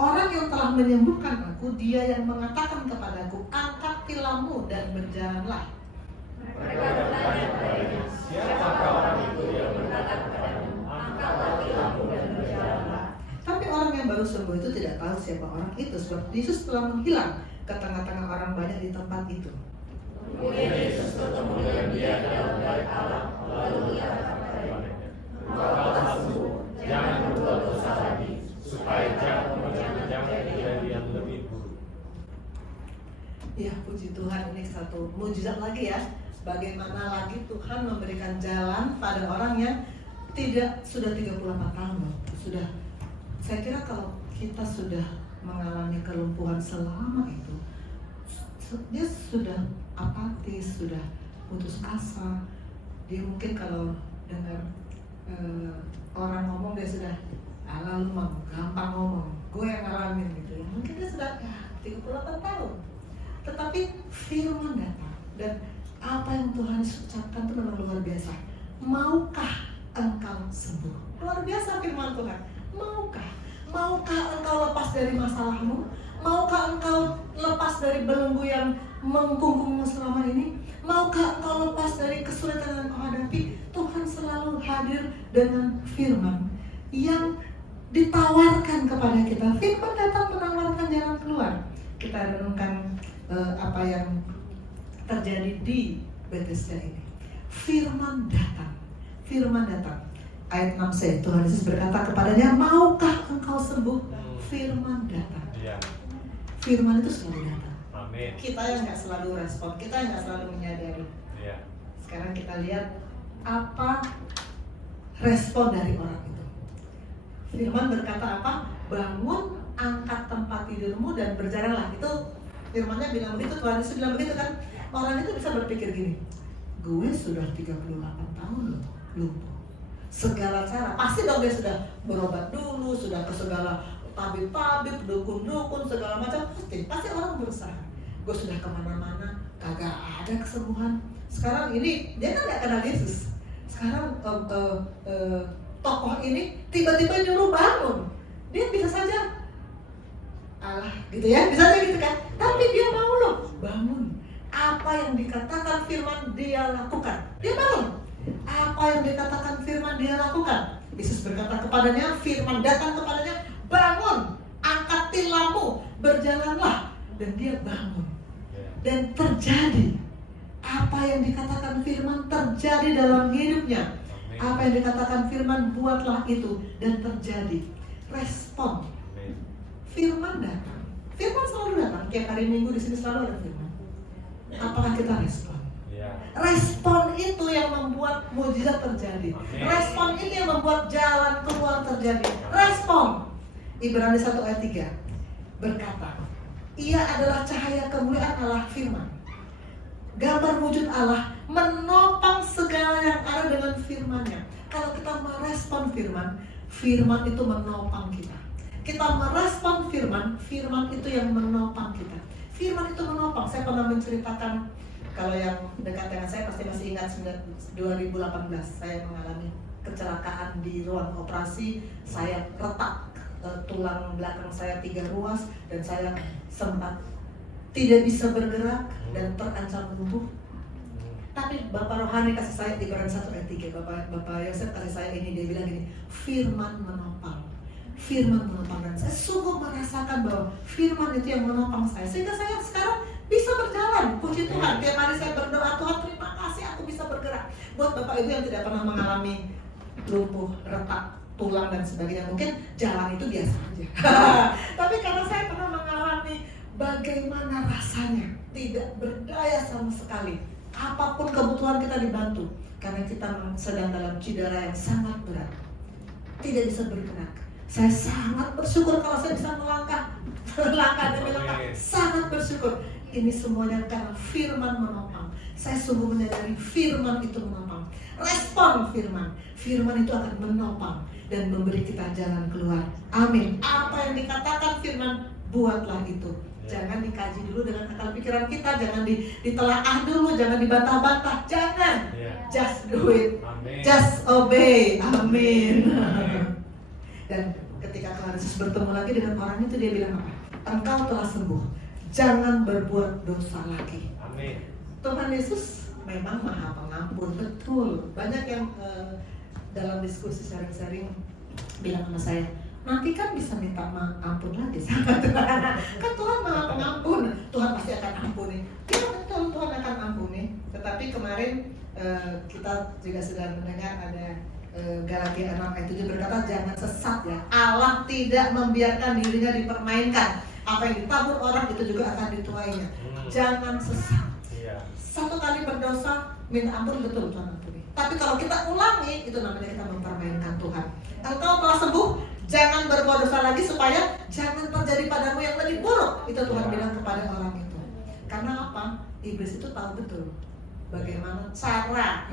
orang yang telah menyembuhkan aku, dia yang mengatakan kepadaku, angkat tilammu dan berjalanlah. Mereka bertanya kepadanya, siapakah orang itu yang berkata kepadamu, angkatlah tilammu dan berjalanlah? Tapi orang yang baru sembuh itu tidak tahu siapa orang itu, sebab Yesus telah menghilang ke tengah-tengah orang banyak di tempat itu. Kemudian Yesus bertemu dengan dia dalam bait Allah, lalu berkata kepadanya, engkau telah sembuh, jangan berbuat dosa lagi, supaya jangan kejadian lebih buruk. Ya puji Tuhan, ini satu mujizat lagi ya. Bagaimana lagi Tuhan memberikan jalan pada orang yang sudah 38 tahun loh. Sudah, saya kira kalau kita sudah mengalami kelumpuhan selama itu, dia sudah apatis, sudah putus asa. Dia mungkin kalau dengar orang ngomong dia sudah ala lu mah gampang ngomong, gue yang ngalamin gitu ya. Mungkin dia sudah 38 tahun. Tetapi firman datang dan apa yang Tuhan ucapkan itu memang luar biasa. Maukah engkau sembuh? Luar biasa firman Tuhan. Maukah? Maukah engkau lepas dari masalahmu? Maukah engkau lepas dari belenggu yang mengkungkungmu selama ini? Maukah engkau lepas dari kesulitan yang kau hadapi? Tuhan selalu hadir dengan firman yang ditawarkan kepada kita. Firman datang menawarkan jalan keluar. Kita renungkan apa yang terjadi di Bethesda ini. Firman datang. Ayat 6c, Tuhan Yesus berkata kepadanya, maukah engkau sembuh? Firman datang. Firman itu selalu datang. Amin. Kita yang nggak selalu respon, kita yang nggak selalu menyadari. Sekarang kita lihat apa respon dari orang itu. Firman berkata apa? Bangun, angkat tempat tidurmu dan berjalanlah. Itu firmannya bilang begitu, Tuhan Yesus bilang begitu kan. Orang itu bisa berpikir gini, gue sudah 38 tahun loh, lumpuh. Segala cara, pasti dong dia sudah berobat dulu, sudah ke segala tabib-tabib, dukun-dukun, segala macam. Pasti orang berusaha. Gue sudah kemana-mana, kagak ada kesembuhan. Sekarang ini, dia kan gak kenal Yesus. Sekarang tokoh ini tiba-tiba nyuruh bangun. Dia bisa saja Allah gitu ya, bisa aja gitu kan. Tapi dia mau loh bangun. Apa yang dikatakan firman dia lakukan. Dia bangun. Apa yang dikatakan firman dia lakukan. Yesus berkata kepadanya, firman datang kepadanya, bangun, angkat tilammu, berjalanlah. Dan dia bangun. Dan terjadi. Apa yang dikatakan firman terjadi dalam hidupnya. Apa yang dikatakan firman, buatlah itu. Dan terjadi. Respon. Firman datang. Firman selalu datang. Tiap hari Minggu di sini selalu ada firman. Apakah kita respon? Respon itu yang membuat mujizat terjadi. Respon itu yang membuat jalan keluar terjadi. Respon. Ibrani 1 ayat 3 berkata, ia adalah cahaya kemuliaan Allah, firman. Gambar wujud Allah, menopang segala yang ada dengan firman-Nya. Kalau kita merespon firman, firman itu menopang kita. Kita merespon firman, firman itu yang menopang kita. Firman itu menopang. Saya pernah menceritakan, kalau yang dekat dengan saya pasti masih ingat 2018 saya mengalami kecelakaan di ruang operasi. Saya retak tulang belakang saya 3 ruas dan saya sempat tidak bisa bergerak dan terancam lumpuh. Tapi Bapak Rohani kasih saya Ibrani 1 ayat 3. Bapak Yosef kasih saya ini, dia bilang gini, firman menopang. Firman menopang, dan saya sungguh merasakan bahwa firman itu yang menopang saya, sehingga saya sekarang bisa berjalan. Puji Tuhan, tiap hari saya berdoa, Tuhan terima kasih aku bisa bergerak. Buat Bapak Ibu yang tidak pernah mengalami lumpuh, retak tulang dan sebagainya, mungkin jalan itu biasa aja. Tapi karena saya pernah mengalami bagaimana rasanya tidak berdaya sama sekali. Apapun kebutuhan kita dibantu, karena kita sedang dalam cedera yang sangat berat, tidak bisa bergerak. Saya sangat bersyukur kalau saya bisa melangkah demi langkah. Sangat bersyukur. Ini semuanya karena firman menopang. Saya sungguh menyadari firman itu menopang. Respon firman. Firman itu akan menopang dan memberi kita jalan keluar. Amin. Apa yang dikatakan firman, buatlah itu. Jangan dikaji dulu dengan akal pikiran kita. Jangan ditelaah dulu. Jangan dibantah-bantah. Jangan. Just do it. Just obey. Amin. Dan ketika Tuhan Yesus bertemu lagi dengan orang itu, dia bilang apa? Engkau telah sembuh, jangan berbuat dosa lagi. Amin. Tuhan Yesus memang Maha Pengampun, betul. Banyak yang dalam diskusi sharing-sharing bilang sama saya, nanti kan bisa minta ampun lagi sama Tuhan. Kan Tuhan Maha Pengampun, Tuhan pasti akan ampuni. Ya betul, Tuhan akan ampuni. Tetapi kemarin kita juga sudah mendengar ada Galatia 6 ayat 7 berkata, jangan sesat ya. Allah tidak membiarkan dirinya dipermainkan. Apa yang ditabur orang itu juga akan dituainya. Jangan sesat. Satu kali berdosa, minta ampun, betul Tuhan ampuni. Tapi kalau kita ulangi, itu namanya kita mempermainkan Tuhan. Engkau telah sembuh, jangan berbuat dosa lagi supaya jangan terjadi padamu yang lebih buruk. Itu Tuhan bilang kepada orang itu. Karena apa? Iblis itu tahu betul bagaimana cara,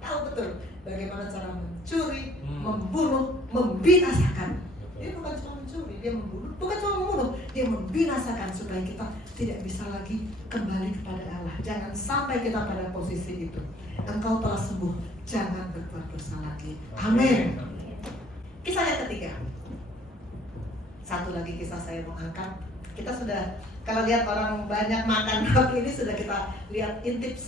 tahu betul bagaimana cara mencuri, membunuh, membinasakan. Dia bukan cuma mencuri, dia membunuh. Bukan cuma membunuh, dia membinasakan supaya kita tidak bisa lagi kembali kepada Allah. Jangan sampai kita pada posisi itu. Engkau telah sembuh, jangan berbuat dosa lagi. Amin. Kisah yang ketiga. Satu lagi kisah saya mau angkat. Kita sudah, kalau lihat orang banyak makan roti ini sudah kita lihat intip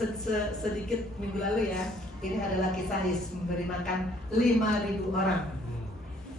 sedikit minggu lalu ya. Ini adalah kisah Yesus memberi makan 5.000 orang.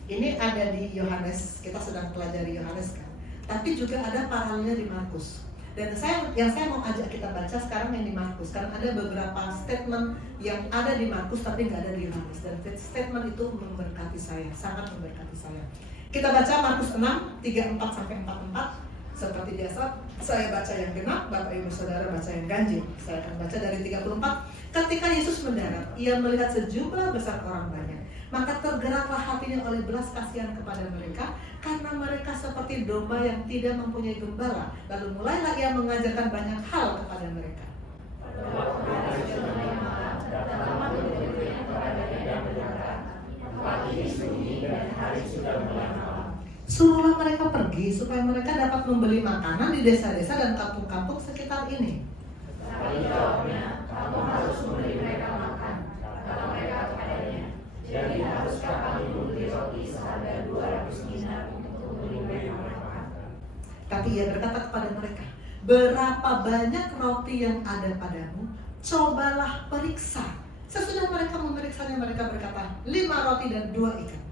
Ini ada di Yohanes, kita sedang pelajari Yohanes kan. Tapi juga ada paralelnya di Markus. Dan yang saya mau ajak kita baca sekarang yang di Markus, karena ada beberapa statement yang ada di Markus tapi nggak ada di Yohanes, dan statement itu memberkati saya, sangat memberkati saya. Kita baca Markus 6, 34 sampai 44. Seperti biasa, saya baca yang genap, Bapak Ibu Saudara baca yang ganjil. Saya akan baca dari 34. Ketika Yesus mendarat, ia melihat sejumlah besar orang banyak. Maka tergeraklah hatinya oleh belas kasihan kepada mereka, karena mereka seperti domba yang tidak mempunyai gembala. Lalu mulailah ia mengajarkan banyak hal kepada mereka. Suruhlah mereka pergi supaya mereka dapat membeli makanan di desa-desa dan kampung-kampung sekitar ini. Tapi jawabnya, kamu harus memberi mereka makan. Kata mereka kepadanya, jadi haruskah kami membeli roti seharga 200 dinar untuk memberi mereka makan? Tapi ia berkata kepada mereka, berapa banyak roti yang ada padamu? Cobalah periksa. Sesudah mereka memeriksanya, mereka berkata, 5 roti dan 2 ikan.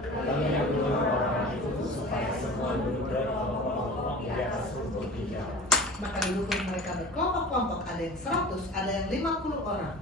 Katanya kedua orang itu supaya semua duduk berkelompok di atas rumput hijau. Maka didukung mereka berkelompok-kelompok, ada yang 100, ada yang 50 orang.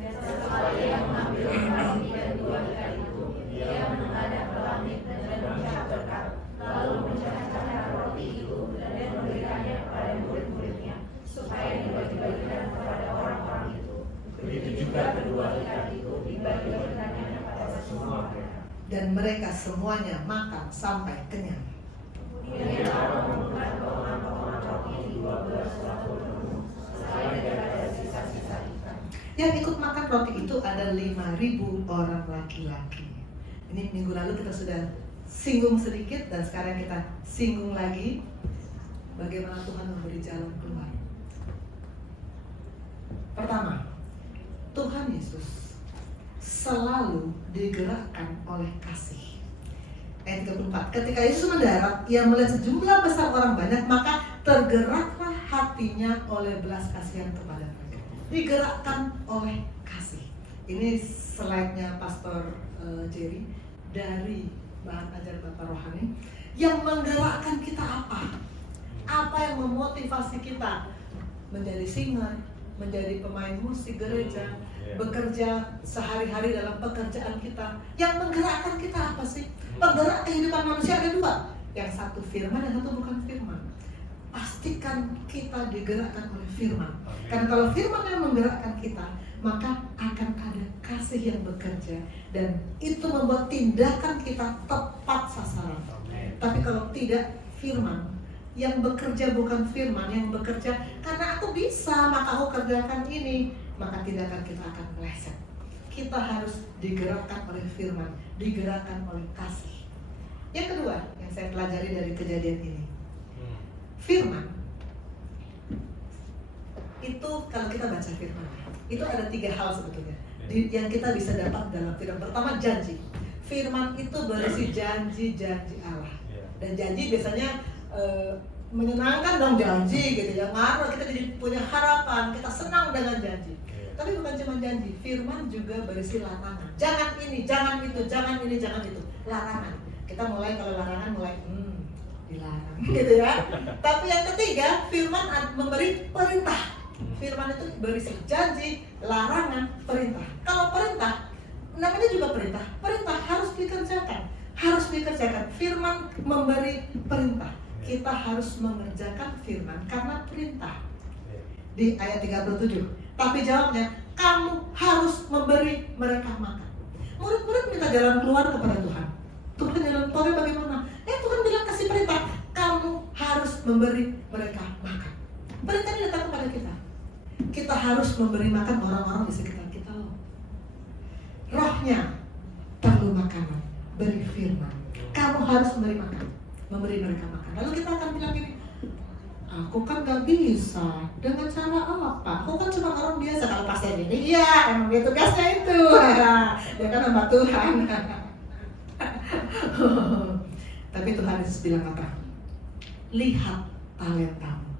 Setelah ia mengambil roti dan 2 ikan itu, ia menghadap ke langit dan mengucap berkat, lalu memecah-mecahkan roti itu dan memberikannya kepada murid-muridnya, supaya dibagi-bagikan kepada orang-orang itu. Begitu juga kedua ikan itu dibagi-bagikannya kepada semua mereka. Dan mereka semuanya makan sampai kenyang. Kemudian Allah membuka potongan-potongan roti di 12 bakul penuh, selain daripada sisa-sisa ikan. Yang ikut makan roti itu ada 5.000 orang laki-laki. Ini minggu lalu kita sudah singgung sedikit, dan sekarang kita singgung lagi bagaimana Tuhan memberi jalan keluar. Pertama, Tuhan Yesus selalu digerakkan oleh kasih. Ayat 34, ketika Yesus mendarat, ia melihat sejumlah besar orang banyak, maka tergeraklah hatinya oleh belas kasihan kepada mereka. Digerakkan oleh kasih. Ini slide-nya Pastor Jerry dari bahan ajar Bapak Rohani. Yang menggerakkan kita apa? Apa yang memotivasi kita menjadi singer, menjadi pemain musik gereja, bekerja sehari-hari dalam pekerjaan kita? Yang menggerakkan kita apa sih? Penggerak kehidupan manusia ada 2, yang satu firman, yang satu bukan firman. Pastikan kita digerakkan oleh firman. Karena kalau firman yang menggerakkan kita, maka akan ada kasih yang bekerja, dan itu membuat tindakan kita tepat sasaran. Tapi kalau tidak, firman yang bekerja bukan firman, yang bekerja karena aku bisa maka aku kerjakan ini, maka tindakan kita akan meleset. Kita harus digerakkan oleh firman, digerakkan oleh kasih. Yang kedua yang saya pelajari dari kejadian ini, firman itu, kalau kita baca firman, itu ada 3 hal sebetulnya yang kita bisa dapat dalam firman. Pertama, janji. Firman itu berisi janji-janji Allah. Dan janji biasanya menyenangkan dong, janji gitu ya, ngaruh kita jadi punya harapan, kita senang dengan janji. Tapi bukan cuma janji, firman juga berisi larangan. Jangan ini, jangan itu, jangan ini, jangan itu. Larangan. Kita mulai, kalau larangan mulai dilarang gitu ya. Tapi yang ketiga, firman memberi perintah. Firman itu berisi janji, larangan, perintah. Kalau perintah, namanya juga perintah. Perintah harus dikerjakan. Harus dikerjakan. Firman memberi perintah. Kita harus mengerjakan firman karena perintah. Di ayat 37. Tapi jawabnya, kamu harus memberi mereka makan. Murid-murid minta jalan keluar kepada Tuhan. Tuhan, jalan keluarnya bagaimana? Tuhan bilang kasih perintah, kamu harus memberi mereka makan. Perintah ini datang kepada kita. Kita harus memberi makan orang-orang di sekitar kita loh. Rohnya perlu makanan, beri firman. Kamu harus memberi makan, memberi mereka makan. Lalu kita akan bilang gini, aku kan gak bisa, dengan cara apa? Aku kan cuma orang biasa. Kalau pasien ini, iya emang dia tugasnya itu. Dia kan hamba Tuhan. Tapi Tuhan Yesus bilang apa? Lihat talentamu.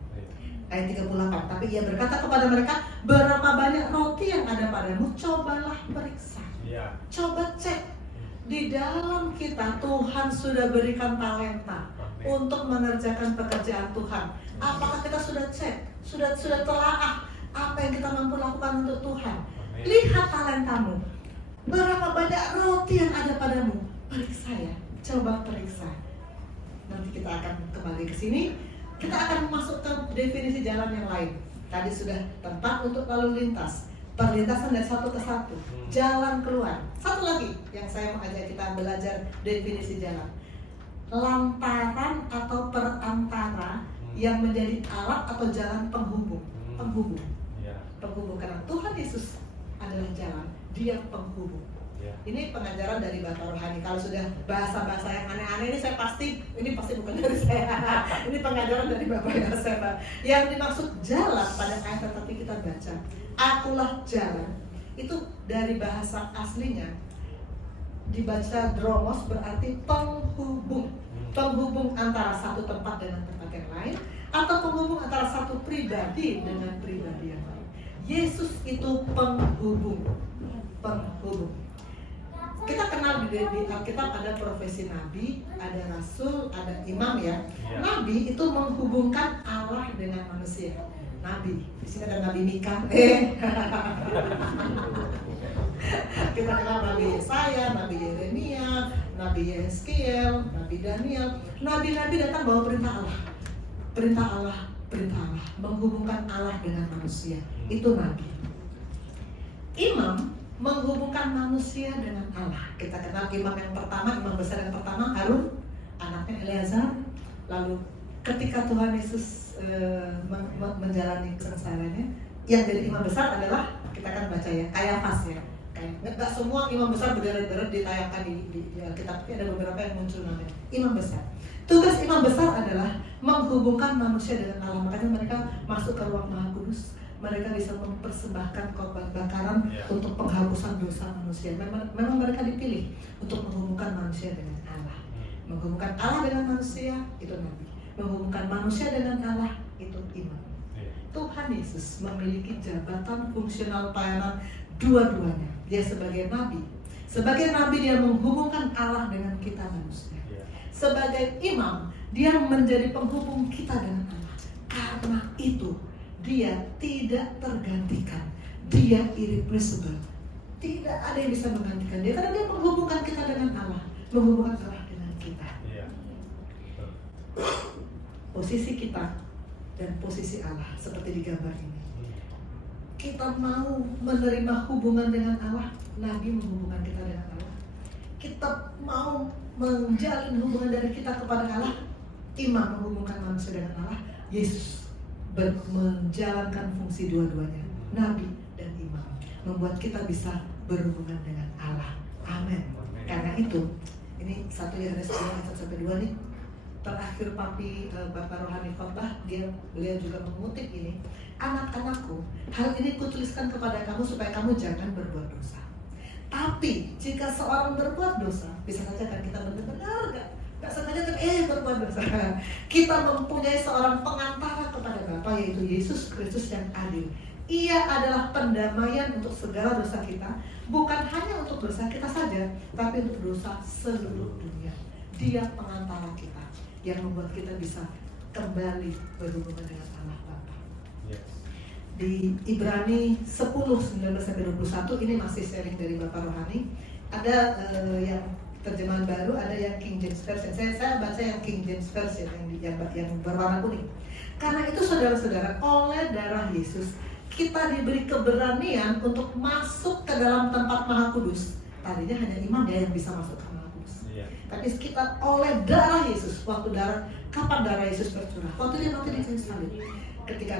Ayat 38, tapi ia berkata kepada mereka, berapa banyak roti yang ada padamu? Cobalah periksa. Coba cek. Di dalam kita Tuhan sudah berikan talenta. untuk mengerjakan pekerjaan Tuhan. Apakah kita sudah cek, sudah telaah apa yang kita mampu lakukan untuk Tuhan? Lihat talentamu. Berapa banyak roti yang ada padamu? Periksa ya, coba periksa. Nanti kita akan kembali ke sini. Kita akan masuk ke definisi jalan yang lain. Tadi sudah tempat untuk lalu lintas, perlintasan dari satu ke satu, jalan keluar. Satu lagi yang saya mengajak kita belajar definisi jalan. Lantaran atau perantara yang menjadi alat atau jalan penghubung. Penghubung karena Tuhan Yesus adalah jalan, Dia penghubung. Ini pengajaran dari Bapak Rohani. Kalau sudah bahasa-bahasa yang aneh-aneh ini ini pasti bukan dari saya. Ini pengajaran dari Bapak Yosef. Yang dimaksud jalan pada ayat tadi kita baca, akulah jalan. Itu dari bahasa aslinya dibaca dromos, berarti penghubung. Penghubung antara satu tempat dengan tempat yang lain, atau penghubung antara satu pribadi dengan pribadi yang lain. Yesus itu penghubung. Kita kenal di Alkitab ada profesi nabi, ada rasul, ada imam ya. Nabi itu menghubungkan Allah dengan manusia. Nabi, di sini ada Nabi Mika. Kita kenal Nabi Yesaya, Nabi Yeremia, Nabi Yeskiel, Nabi Daniel. Nabi-nabi datang bawa perintah Allah. Perintah Allah, menghubungkan Allah dengan manusia. Itu nabi. Imam menghubungkan manusia dengan Allah. Kita kenal imam yang pertama, imam besar yang pertama Harun, anaknya Eleazar. Lalu ketika Tuhan Yesus menjalani kesengsaraannya, yang jadi imam besar adalah, kita kan baca ya, Kayafas ya. Nggak semua imam besar berderet-deret ditayangkan di Alkitab, tapi ada beberapa yang muncul namanya imam besar. Tugas imam besar adalah menghubungkan manusia dengan Allah. Makanya mereka masuk ke ruang Maha Kudus. Mereka bisa mempersembahkan korban bakaran untuk penghapusan dosa manusia. Memang mereka dipilih untuk menghubungkan manusia dengan Allah. Menghubungkan Allah dengan manusia, itu nabi. Menghubungkan manusia dengan Allah, itu imam. Tuhan Yesus memiliki jabatan fungsional pelayanan dua-duanya. Dia sebagai nabi. Sebagai nabi dia menghubungkan Allah dengan kita manusia. Sebagai imam, dia menjadi penghubung kita dengan Allah. Karena itu dia tidak tergantikan. Dia irreplaceable. Tidak ada yang bisa menggantikan dia, karena dia menghubungkan kita dengan Allah, menghubungkan Allah dengan kita. Posisi kita dan posisi Allah seperti di gambar ini. Kita mau menerima hubungan dengan Allah, Nabi menghubungkan kita dengan Allah. Kita mau menjalin hubungan dari kita kepada Allah, imam menghubungkan manusia dengan Allah. Yesus menjalankan fungsi dua-duanya, nabi dan imam, membuat kita bisa berhubungan dengan Allah. Amin. Karena itu, ini 1 Yohanes 2:1-2 nih, terakhir papi Bapak Rohani khotbah, beliau juga mengutip ini. Anak-anakku, hal ini kutuliskan kepada kamu supaya kamu jangan berbuat dosa. Tapi jika seorang berbuat dosa, bisa saja kan kita benar-benar gak sengaja kan berbuat dosa. Kita mempunyai seorang pengantara kepada Bapa, yaitu Yesus Kristus yang adil. Ia adalah pendamaian untuk segala dosa kita, bukan hanya untuk dosa kita saja, tapi untuk dosa seluruh dunia. Dia pengantara kita yang membuat kita bisa kembali berhubungan dengan Allah Bapa. Di Ibrani 10:19-21, ini masih sharing dari Bapak Rohani. Ada yang terjemahan baru, ada yang King James Version. Saya baca yang King James Version yang berwarna kuning. Karena itu saudara-saudara, oleh darah Yesus kita diberi keberanian untuk masuk ke dalam tempat Maha Kudus. Tadinya hanya imam dia yang bisa masuk ke Maha Kudus. Tapi kita oleh darah Yesus, kapan darah Yesus bercurah? Waktu dia mati di kayu salib. Ketika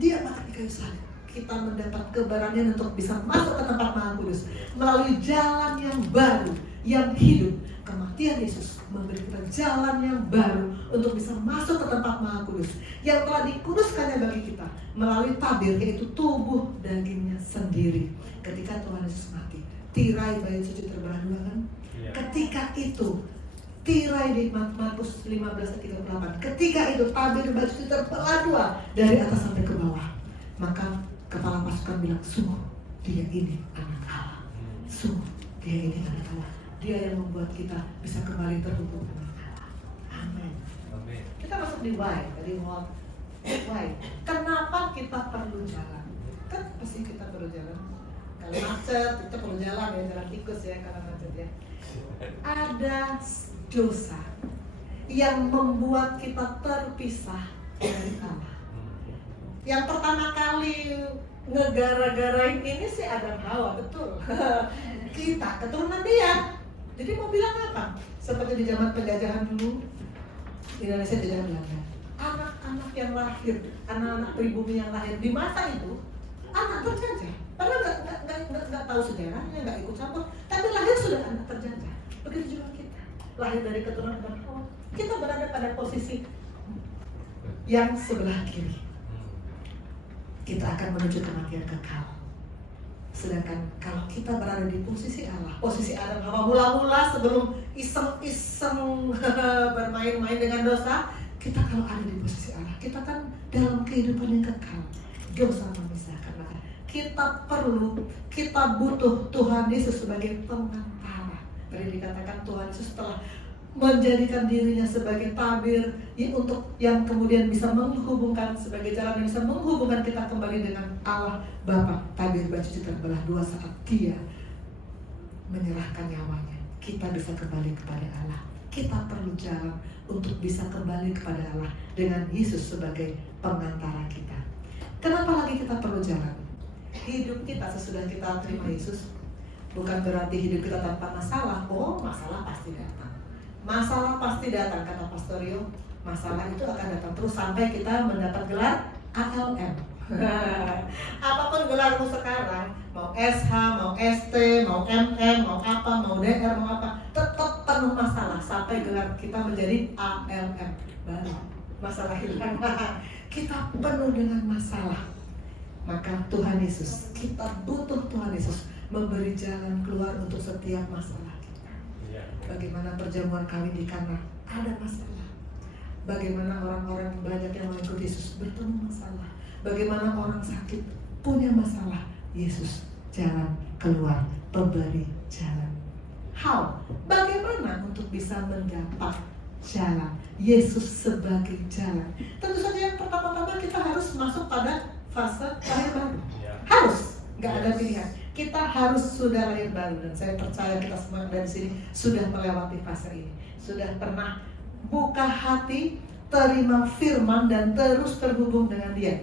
dia mati di kayu salib, kita mendapat keberanian untuk bisa masuk ke tempat Maha Kudus melalui jalan yang baru, yang hidup. Kematian Yesus memberi kita jalan yang baru untuk bisa masuk ke tempat Maha Kudus yang telah dikuduskannya bagi kita melalui tabir, yaitu tubuh dagingnya sendiri. Ketika Tuhan Yesus mati, tirai bait suci terbelah dua kan? Ketika itu tirai di Markus 15:38. Ketika itu tabir bait suci terbelah dua dari atas sampai ke bawah. Maka kepala pasukan bilang, sungguh dia ini anak Allah. Sungguh dia ini anak Allah. Dia yang membuat kita bisa kembali terhubung dengan Allah. Amin. masuk di why, tadi what, why. Kenapa kita perlu jalan? Kan pasti kita perlu jalan. Kalau macet, kita perlu jalan ya, jalan tikus ya karena macet ya. Ada dosa yang membuat kita terpisah dari Allah. Yang pertama kali ngegara-garain ini sih Adam Hawa, betul. Kita keturunan dia. Jadi mau bilang apa? Seperti di zaman penjajahan dulu, Indonesia jajahan Belanda. Anak-anak yang lahir, anak-anak pribumi yang lahir di masa itu, anak terjajah. Padahal nggak tahu sejarahnya, nggak ikut campur, tapi lahir sudah anak terjajah. Begitu juga kita, lahir dari keturunan Adam Hawa. Kita berada pada posisi yang sebelah kiri. Kita akan menuju kematian kekal. Sedangkan kalau kita berada di posisi Allah, posisi Adam Hawa mula-mula sebelum iseng-iseng bermain-main dengan dosa, kita kalau ada di posisi Allah, kita kan dalam kehidupan yang kekal. Gak usah memisahkan. Kita butuh Tuhan Yesus sebagai pengantara. Tadi dikatakan Tuhan Yesus telah menjadikan dirinya sebagai tabir untuk yang kemudian bisa menghubungkan sebagai jalan yang bisa menghubungkan kita kembali dengan Allah Bapa. Tabir baju terbelah dua saat Dia menyerahkan nyawanya. Kita bisa kembali kepada Allah. Kita perlu jalan untuk bisa kembali kepada Allah dengan Yesus sebagai pengantara kita. Kenapa lagi kita perlu jalan? Hidup kita sesudah kita terima Yesus bukan berarti hidup kita tanpa masalah. Oh, masalah pasti datang. Masalah pasti datang, kata Pastorio. Masalah itu akan datang terus sampai kita mendapat gelar ALM. Apapun gelarmu sekarang, mau SH, mau ST, mau MM, mau apa, mau DR, mau apa, tetap penuh masalah sampai gelar kita menjadi ALM. Baru masalah hilang. Kita penuh dengan masalah. Maka Tuhan Yesus, kita butuh Tuhan Yesus memberi jalan keluar untuk setiap masalah. Bagaimana perjamuan kawin di Kana, ada masalah. Bagaimana orang-orang banyak yang mengikuti Yesus bertemu masalah. Bagaimana orang sakit punya masalah. Yesus jalan keluar, pemberi jalan. How? Bagaimana untuk bisa mendapat jalan Yesus sebagai jalan? Tentu saja yang pertama-tama kita harus masuk pada fase lahir baru. Harus, nggak ada pilihan. Kita harus sudah lahir baru, dan saya percaya kita semua dari sini sudah melewati fase ini, sudah pernah buka hati, terima firman dan terus terhubung dengan Dia.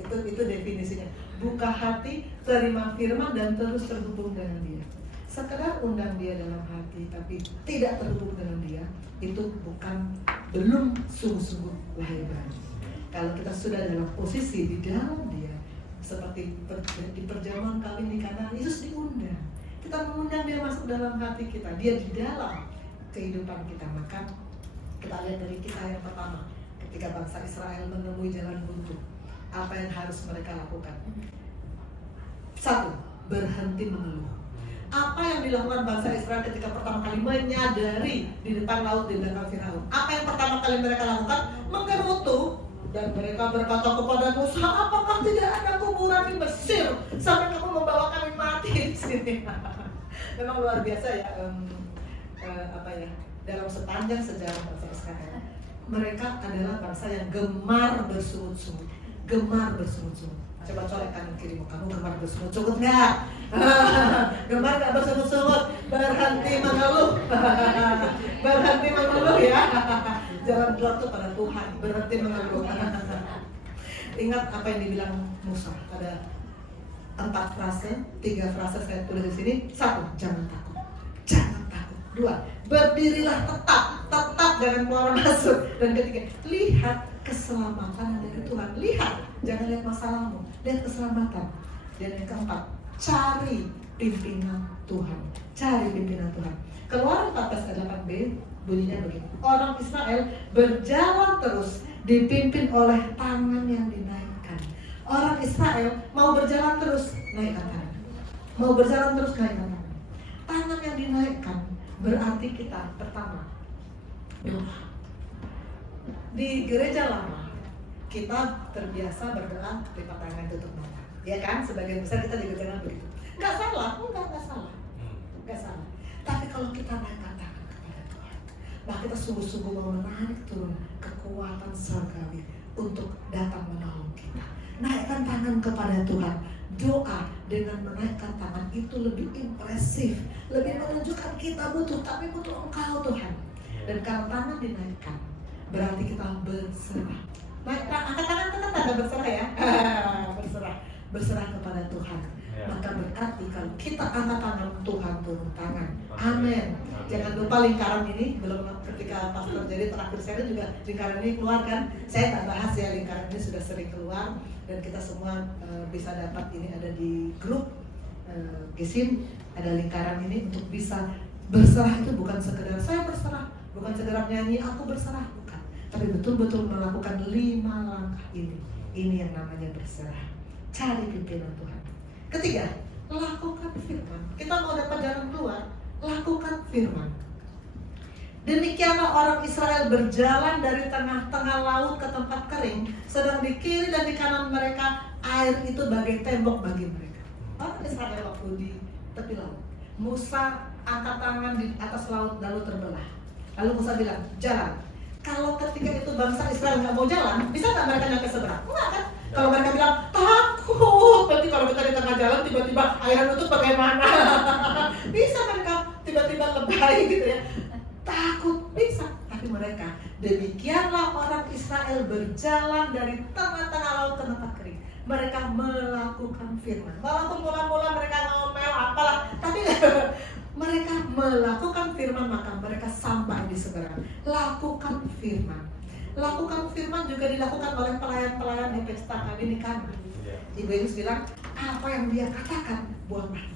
Itu definisinya. Buka hati, terima firman dan terus terhubung dengan Dia. Sekedar undang Dia dalam hati tapi tidak terhubung dengan Dia, itu belum sungguh-sungguh lahir baru. Kalau kita sudah dalam posisi di dalam Dia, seperti di perjamuan kawin di Kana, Yesus diundang. Kita mengundang Dia masuk dalam hati kita. Dia di dalam kehidupan kita. Maka kita lihat dari kisah yang pertama, ketika bangsa Israel menemui jalan buntu, apa yang harus mereka lakukan? Satu, berhenti mengeluh. Apa yang dilakukan bangsa Israel ketika pertama kali menyadari di depan laut, di belakang Firaun? Apa yang pertama kali mereka lakukan? Menggerutu. Dan mereka berkata kepada Musa, apakah tidak ada kuburan di Mesir sampai kamu membawa kami mati di sini? Memang luar biasa ya, dalam sepanjang sejarah bangsa Israel, mereka adalah bangsa yang gemar bersungut-sungut. Coba colek kanan kiri, kamu gemar bersungut-sungut nggak? Gemar nggak bersungut-sungut? Berhenti mengeluh. Berhenti mengeluh ya. Jalan keluar itu pada Tuhan, berhenti mengeluh. Ingat apa yang dibilang Musa, ada 4 frase, 3 frase saya tulis di sini. 1, jangan takut. 2, berdirilah tetap jangan keluar masuk. Dan ketiga, lihat keselamatan dari Tuhan. Lihat, jangan lihat masalahmu, lihat keselamatan. Dan yang keempat, cari pimpinan Tuhan. Keluaran 14 ayat 8b bunyinya begini. Orang Israel berjalan terus dipimpin oleh tangan yang dinaikkan. Orang Israel mau berjalan terus, naikkan tangan. Mau berjalan terus, naikkan tangan. Tangan yang dinaikkan berarti kita pertama doa. Di gereja lama kita terbiasa berdoa lipat tangan tutup mata, ya kan? Sebagian besar kita juga kenal begitu. Nggak salah. Tapi kalau kita naikkan tangan kepada Tuhan, Nah kita sungguh-sungguh mau menarik turun kekuatan surgawi untuk datang menolong kita. Naikkan tangan kepada Tuhan. Doa dengan menaikkan tangan itu lebih impresif, lebih menunjukkan kita butuh, tapi butuh Engkau Tuhan. Dan kalau tangan dinaikkan, berarti kita berserah. Angkat tangan kan tanda berserah ya. Berserah kepada Tuhan. Maka berarti kalau kita angkat tangan, Tuhan turun tangan. Amin. Jangan lupa lingkaran ini, belum ketika pastor jadi terakhir saya juga lingkaran ini keluar kan. Saya tak bahas ya, lingkaran ini sudah sering keluar dan kita semua bisa dapat, ini ada di grup Gesim, ada lingkaran ini untuk bisa berserah. Itu bukan sekedar saya berserah, bukan sekedar nyanyi aku berserah, bukan, tapi betul-betul melakukan 5 langkah ini. Ini yang namanya berserah. Cari pimpinan Tuhan. Ketiga, lakukan firman. Kita mau dapat jalan keluar, lakukan firman. Demikianlah orang Israel berjalan dari tengah-tengah laut ke tempat kering, sedang di kiri dan di kanan mereka air itu bagai tembok bagi mereka. Orang Israel waktu di tepi laut, Musa angkat tangan di atas laut lalu terbelah. Lalu Musa bilang, jalan. Kalau ketika itu bangsa Israel nggak mau jalan, bisa nggak mereka nyampe seberang? Enggak kan? Kalau mereka bilang takut, berarti kalau kita di tengah jalan tiba-tiba air itu bagaimana? Bisa mereka tiba-tiba lebay gitu ya. Takut, bisa. Tapi mereka, demikianlah orang Israel berjalan dari tengah-tengah laut ke tempat kering. Mereka melakukan firman. Walaupun mula-mula mereka ngomel apalah, tapi mereka melakukan firman, maka mereka sampai di seberang. Lakukan firman. Lakukan firman juga dilakukan oleh pelayan-pelayan di pesta kawin di Kana. Ibu Yesus bilang, apa yang dia katakan, buatlah.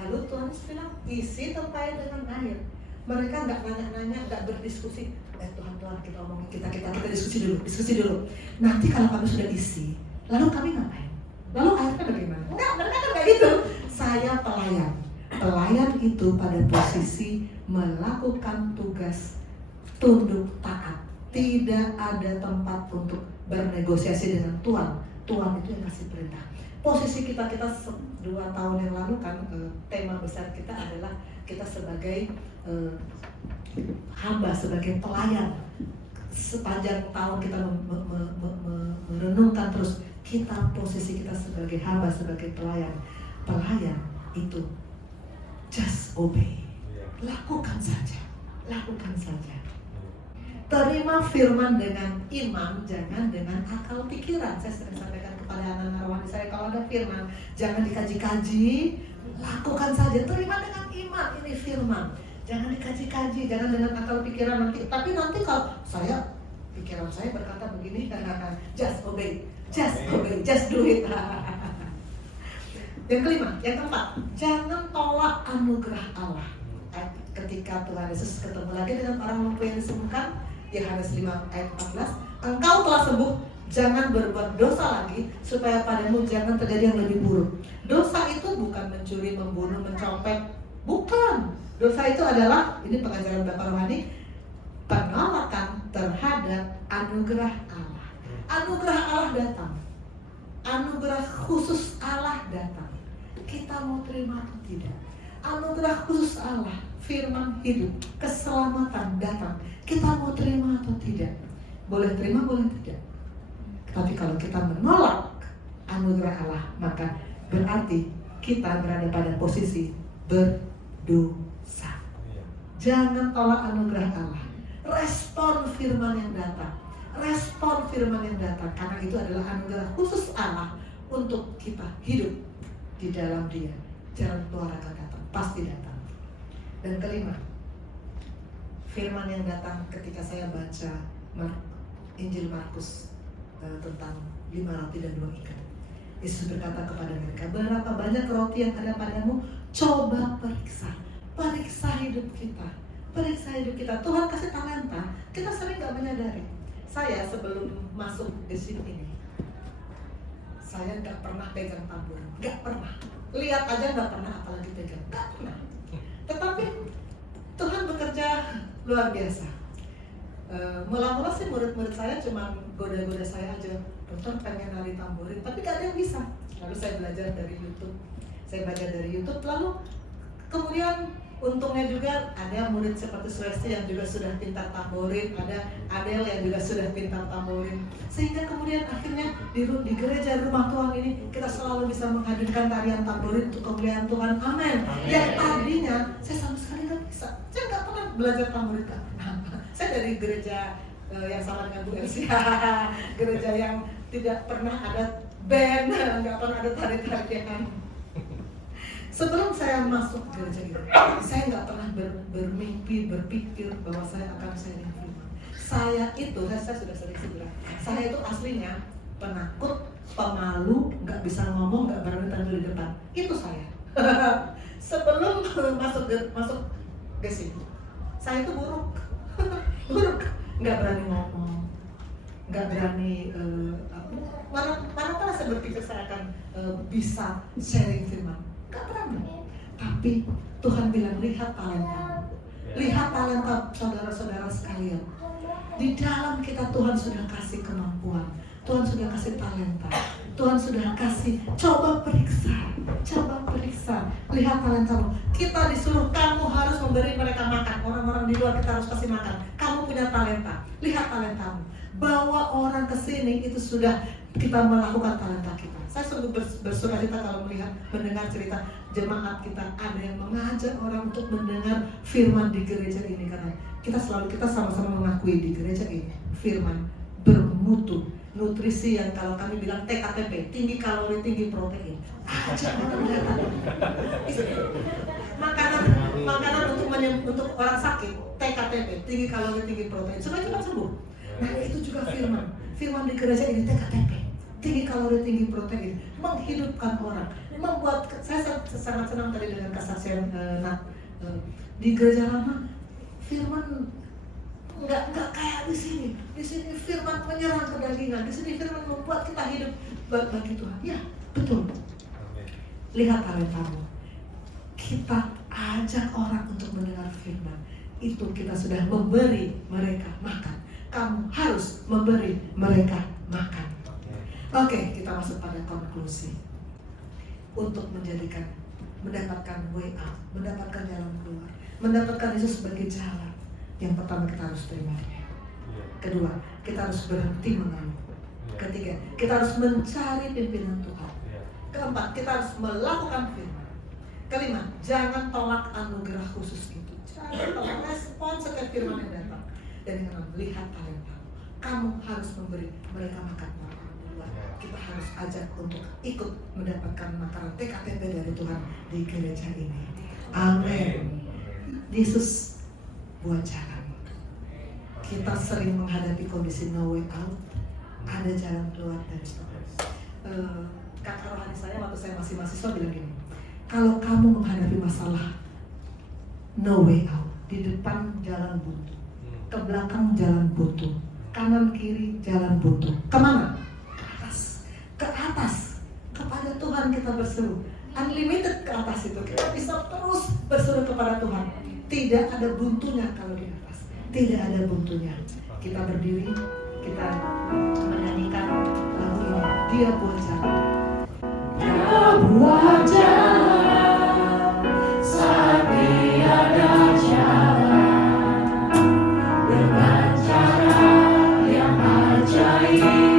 Lalu Tuhan Yesus bilang, isi tempayan dengan air. Mereka nggak nanya-nanya, nggak berdiskusi. Tuhan kita omongin, kita diskusi dulu. Nanti kalau kami sudah isi, lalu kami ngapain? Lalu akhirnya bagaimana? Enggak, mereka kan kayak gitu. Saya pelayan. Pelayan itu pada posisi melakukan tugas, tunduk taat. Tidak ada tempat untuk bernegosiasi dengan Tuhan. Tuhan itu yang kasih perintah. Posisi kita 2 tahun yang lalu kan, tema besar kita adalah kita sebagai hamba, sebagai pelayan. Sepanjang tahun kita merenungkan terus kita, posisi kita sebagai hamba, sebagai pelayan. Pelayan itu just obey. Lakukan saja. Terima firman dengan iman, jangan dengan akal pikiran. Saya sering sampaikan kepada anak-anak rohani saya, kalau ada firman, jangan dikaji-kaji, lakukan saja. Terima dengan iman, ini firman. Jangan dikaji-kaji, jangan dengan akal pikiran nanti. Tapi nanti kalau pikiran saya berkata begini, just obey, just do it. Yang kelima, yang keempat, jangan tolak anugerah Allah. Ketika Tuhan Yesus ketemu lagi dengan orang lumpuh yang disembuhkan, Yohanes 5 ayat 14, engkau telah sembuh, jangan berbuat dosa lagi, supaya padamu jangan terjadi yang lebih buruk. Dosa itu bukan mencuri, membunuh, mencopet, bukan. Dosa itu adalah, ini pengajaran Bapak Rohani, penolakan terhadap anugerah Allah. Anugerah Allah datang, anugerah khusus Allah datang. Kita mau terima atau tidak? Anugerah khusus Allah, firman hidup, keselamatan datang. Kita mau terima atau tidak? Boleh terima, boleh tidak. Tapi kalau kita menolak anugerah Allah, maka berarti kita berada pada posisi berdosa. Jangan tolak anugerah Allah. Respon firman yang datang. Respon firman yang datang. Karena itu adalah anugerah khusus Allah untuk kita hidup di dalam Dia. Jalan keluar akan datang, pasti datang. Dan kelima, firman yang datang ketika saya baca Injil Markus tentang 5 roti dan 2 ikan. Yesus berkata kepada mereka, berapa banyak roti yang ada padamu? Coba periksa hidup kita. Tuhan kasih talenta, kita sering gak menyadari. Saya sebelum masuk di sini, saya gak pernah pegang tamborin, gak pernah. Lihat aja gak pernah, apalagi pegang, gak pernah. Tetapi Tuhan bekerja luar biasa. Mula-mula sih murid-murid saya cuma goda-goda saya aja, dokter pengen nari tamborin, tapi gak ada yang bisa. Lalu saya belajar dari YouTube, lalu kemudian Untungnya juga ada murid seperti Swesti yang juga sudah pintar tamborin, ada Adel yang juga sudah pintar tamborin, sehingga kemudian akhirnya di gereja rumah Tuhan ini kita selalu bisa menghadirkan tarian tamborin untuk kemuliaan Tuhan. Amin. Yang tadinya saya sama sekali nggak bisa, saya nggak pernah belajar tamborin, nggak pernah. Saya dari gereja yang sama dengan Bu Elsia, gereja yang tidak pernah ada band, nggak pernah ada tari-tarian. Sebelum saya masuk gereja itu, saya nggak pernah bermimpi, berpikir bahwa saya akan sharing firman. Saya itu, saya sudah sering bilang, saya itu aslinya penakut, pemalu, nggak bisa ngomong, nggak berani tampil di depan. Itu saya. Sebelum masuk ke sini, saya itu buruk, nggak berani ngomong, nggak berani mana saya berpikir saya akan bisa sharing firman. Gak berani. Tapi Tuhan bilang, lihat talenta saudara-saudara sekalian. Di dalam kita Tuhan sudah kasih kemampuan, Tuhan sudah kasih talenta, Tuhan sudah kasih. Coba periksa. Lihat talentamu. Kita disuruh kamu harus memberi mereka makan. Orang-orang di luar kita harus kasih makan. Kamu punya talenta. Lihat talentamu. Bawa orang ke sini, itu sudah kita melakukan talenta kita. Saya sungguh bersukacita kalau mendengar cerita jemaat kita ada yang mengajak orang untuk mendengar firman di gereja ini, karena kita sama-sama mengakui di gereja ini firman bermutu, nutrisi yang kalau kami bilang TKTP, tinggi kalori, tinggi protein. Ajak orang datang. Makanan untuk orang sakit, TKTP, tinggi kalori, tinggi protein, supaya cepat sembuh. Nah itu juga firman di gereja ini TKTP, tinggi kalori, tinggi protein, menghidupkan orang, membuat. Saya sangat senang tadi dengan kesaksian di gereja lama, firman nggak kayak di sini. Di sini firman menyerang kedagingan, di sini firman membuat kita hidup bagi Tuhan. Ya betul. Lihat talentamu. Kita ajak orang untuk mendengar firman. Itu kita sudah memberi mereka makan. Kamu harus memberi mereka makan. Oke, kita masuk pada konklusi. Untuk mendapatkan way out, mendapatkan jalan keluar, mendapatkan Yesus sebagai jalan. Yang pertama, kita harus terima Dia. Kedua, kita harus berhenti mengeluh. Ketiga, kita harus mencari pimpinan Tuhan. Keempat, kita harus melakukan firman. Kelima, jangan tolak anugerah khusus itu. Jangan tolak, respon setiap firman yang datang. Dan yang keenam, lihat talenta. Kamu harus memberi mereka makan. Kita harus ajak untuk ikut mendapatkan makanan TKTP dari Tuhan di gereja ini. Amin. Yesus buat jalan. Kita sering menghadapi kondisi no way out. Ada jalan keluar dari stres. Kakak rohani saya waktu saya masih mahasiswa bilang gini, kalau kamu menghadapi masalah no way out, di depan jalan buntu, ke belakang jalan buntu, kanan kiri jalan buntu, kemana? Ke atas, kepada Tuhan kita berseru. Unlimited ke atas itu, kita bisa terus berseru kepada Tuhan. Tidak ada buntunya kalau di atas, tidak ada buntunya. Kita berdiri, kita menyanyikan lagu ini. Dia buat jalan. Dia buat jalan, saat tiada jalan, dengan cara yang ajaib.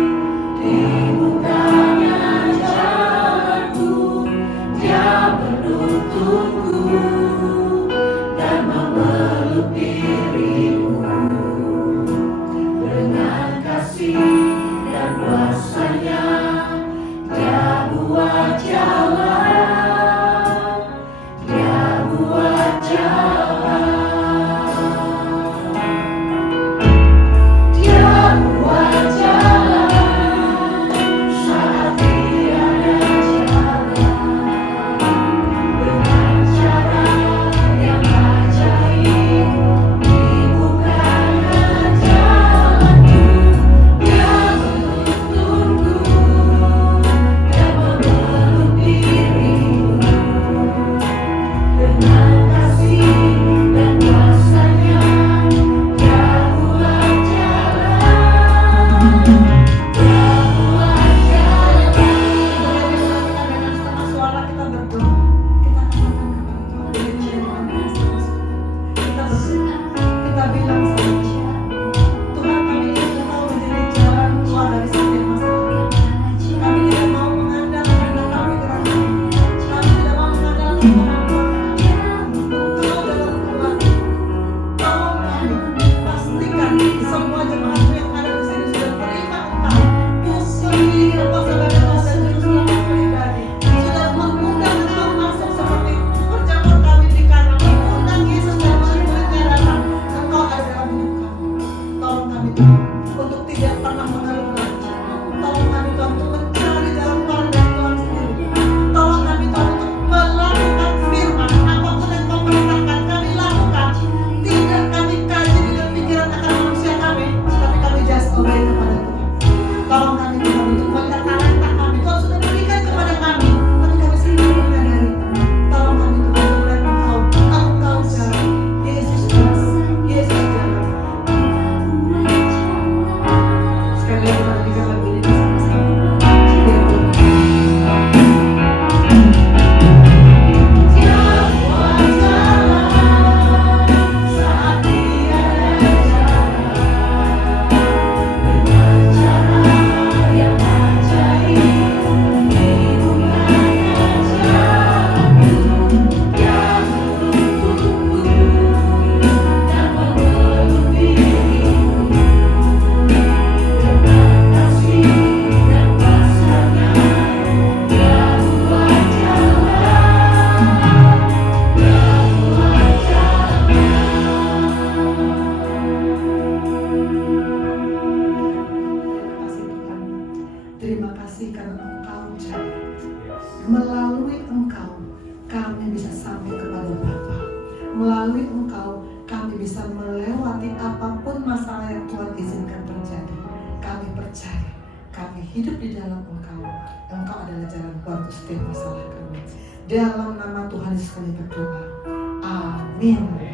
Dan kuasanya Dia buat jalan. hidup di dalam Engkau. Engkau adalah jalan keluar untuk setiap masalah kami. Dalam nama Tuhan Yesus kami berdoa. Amin.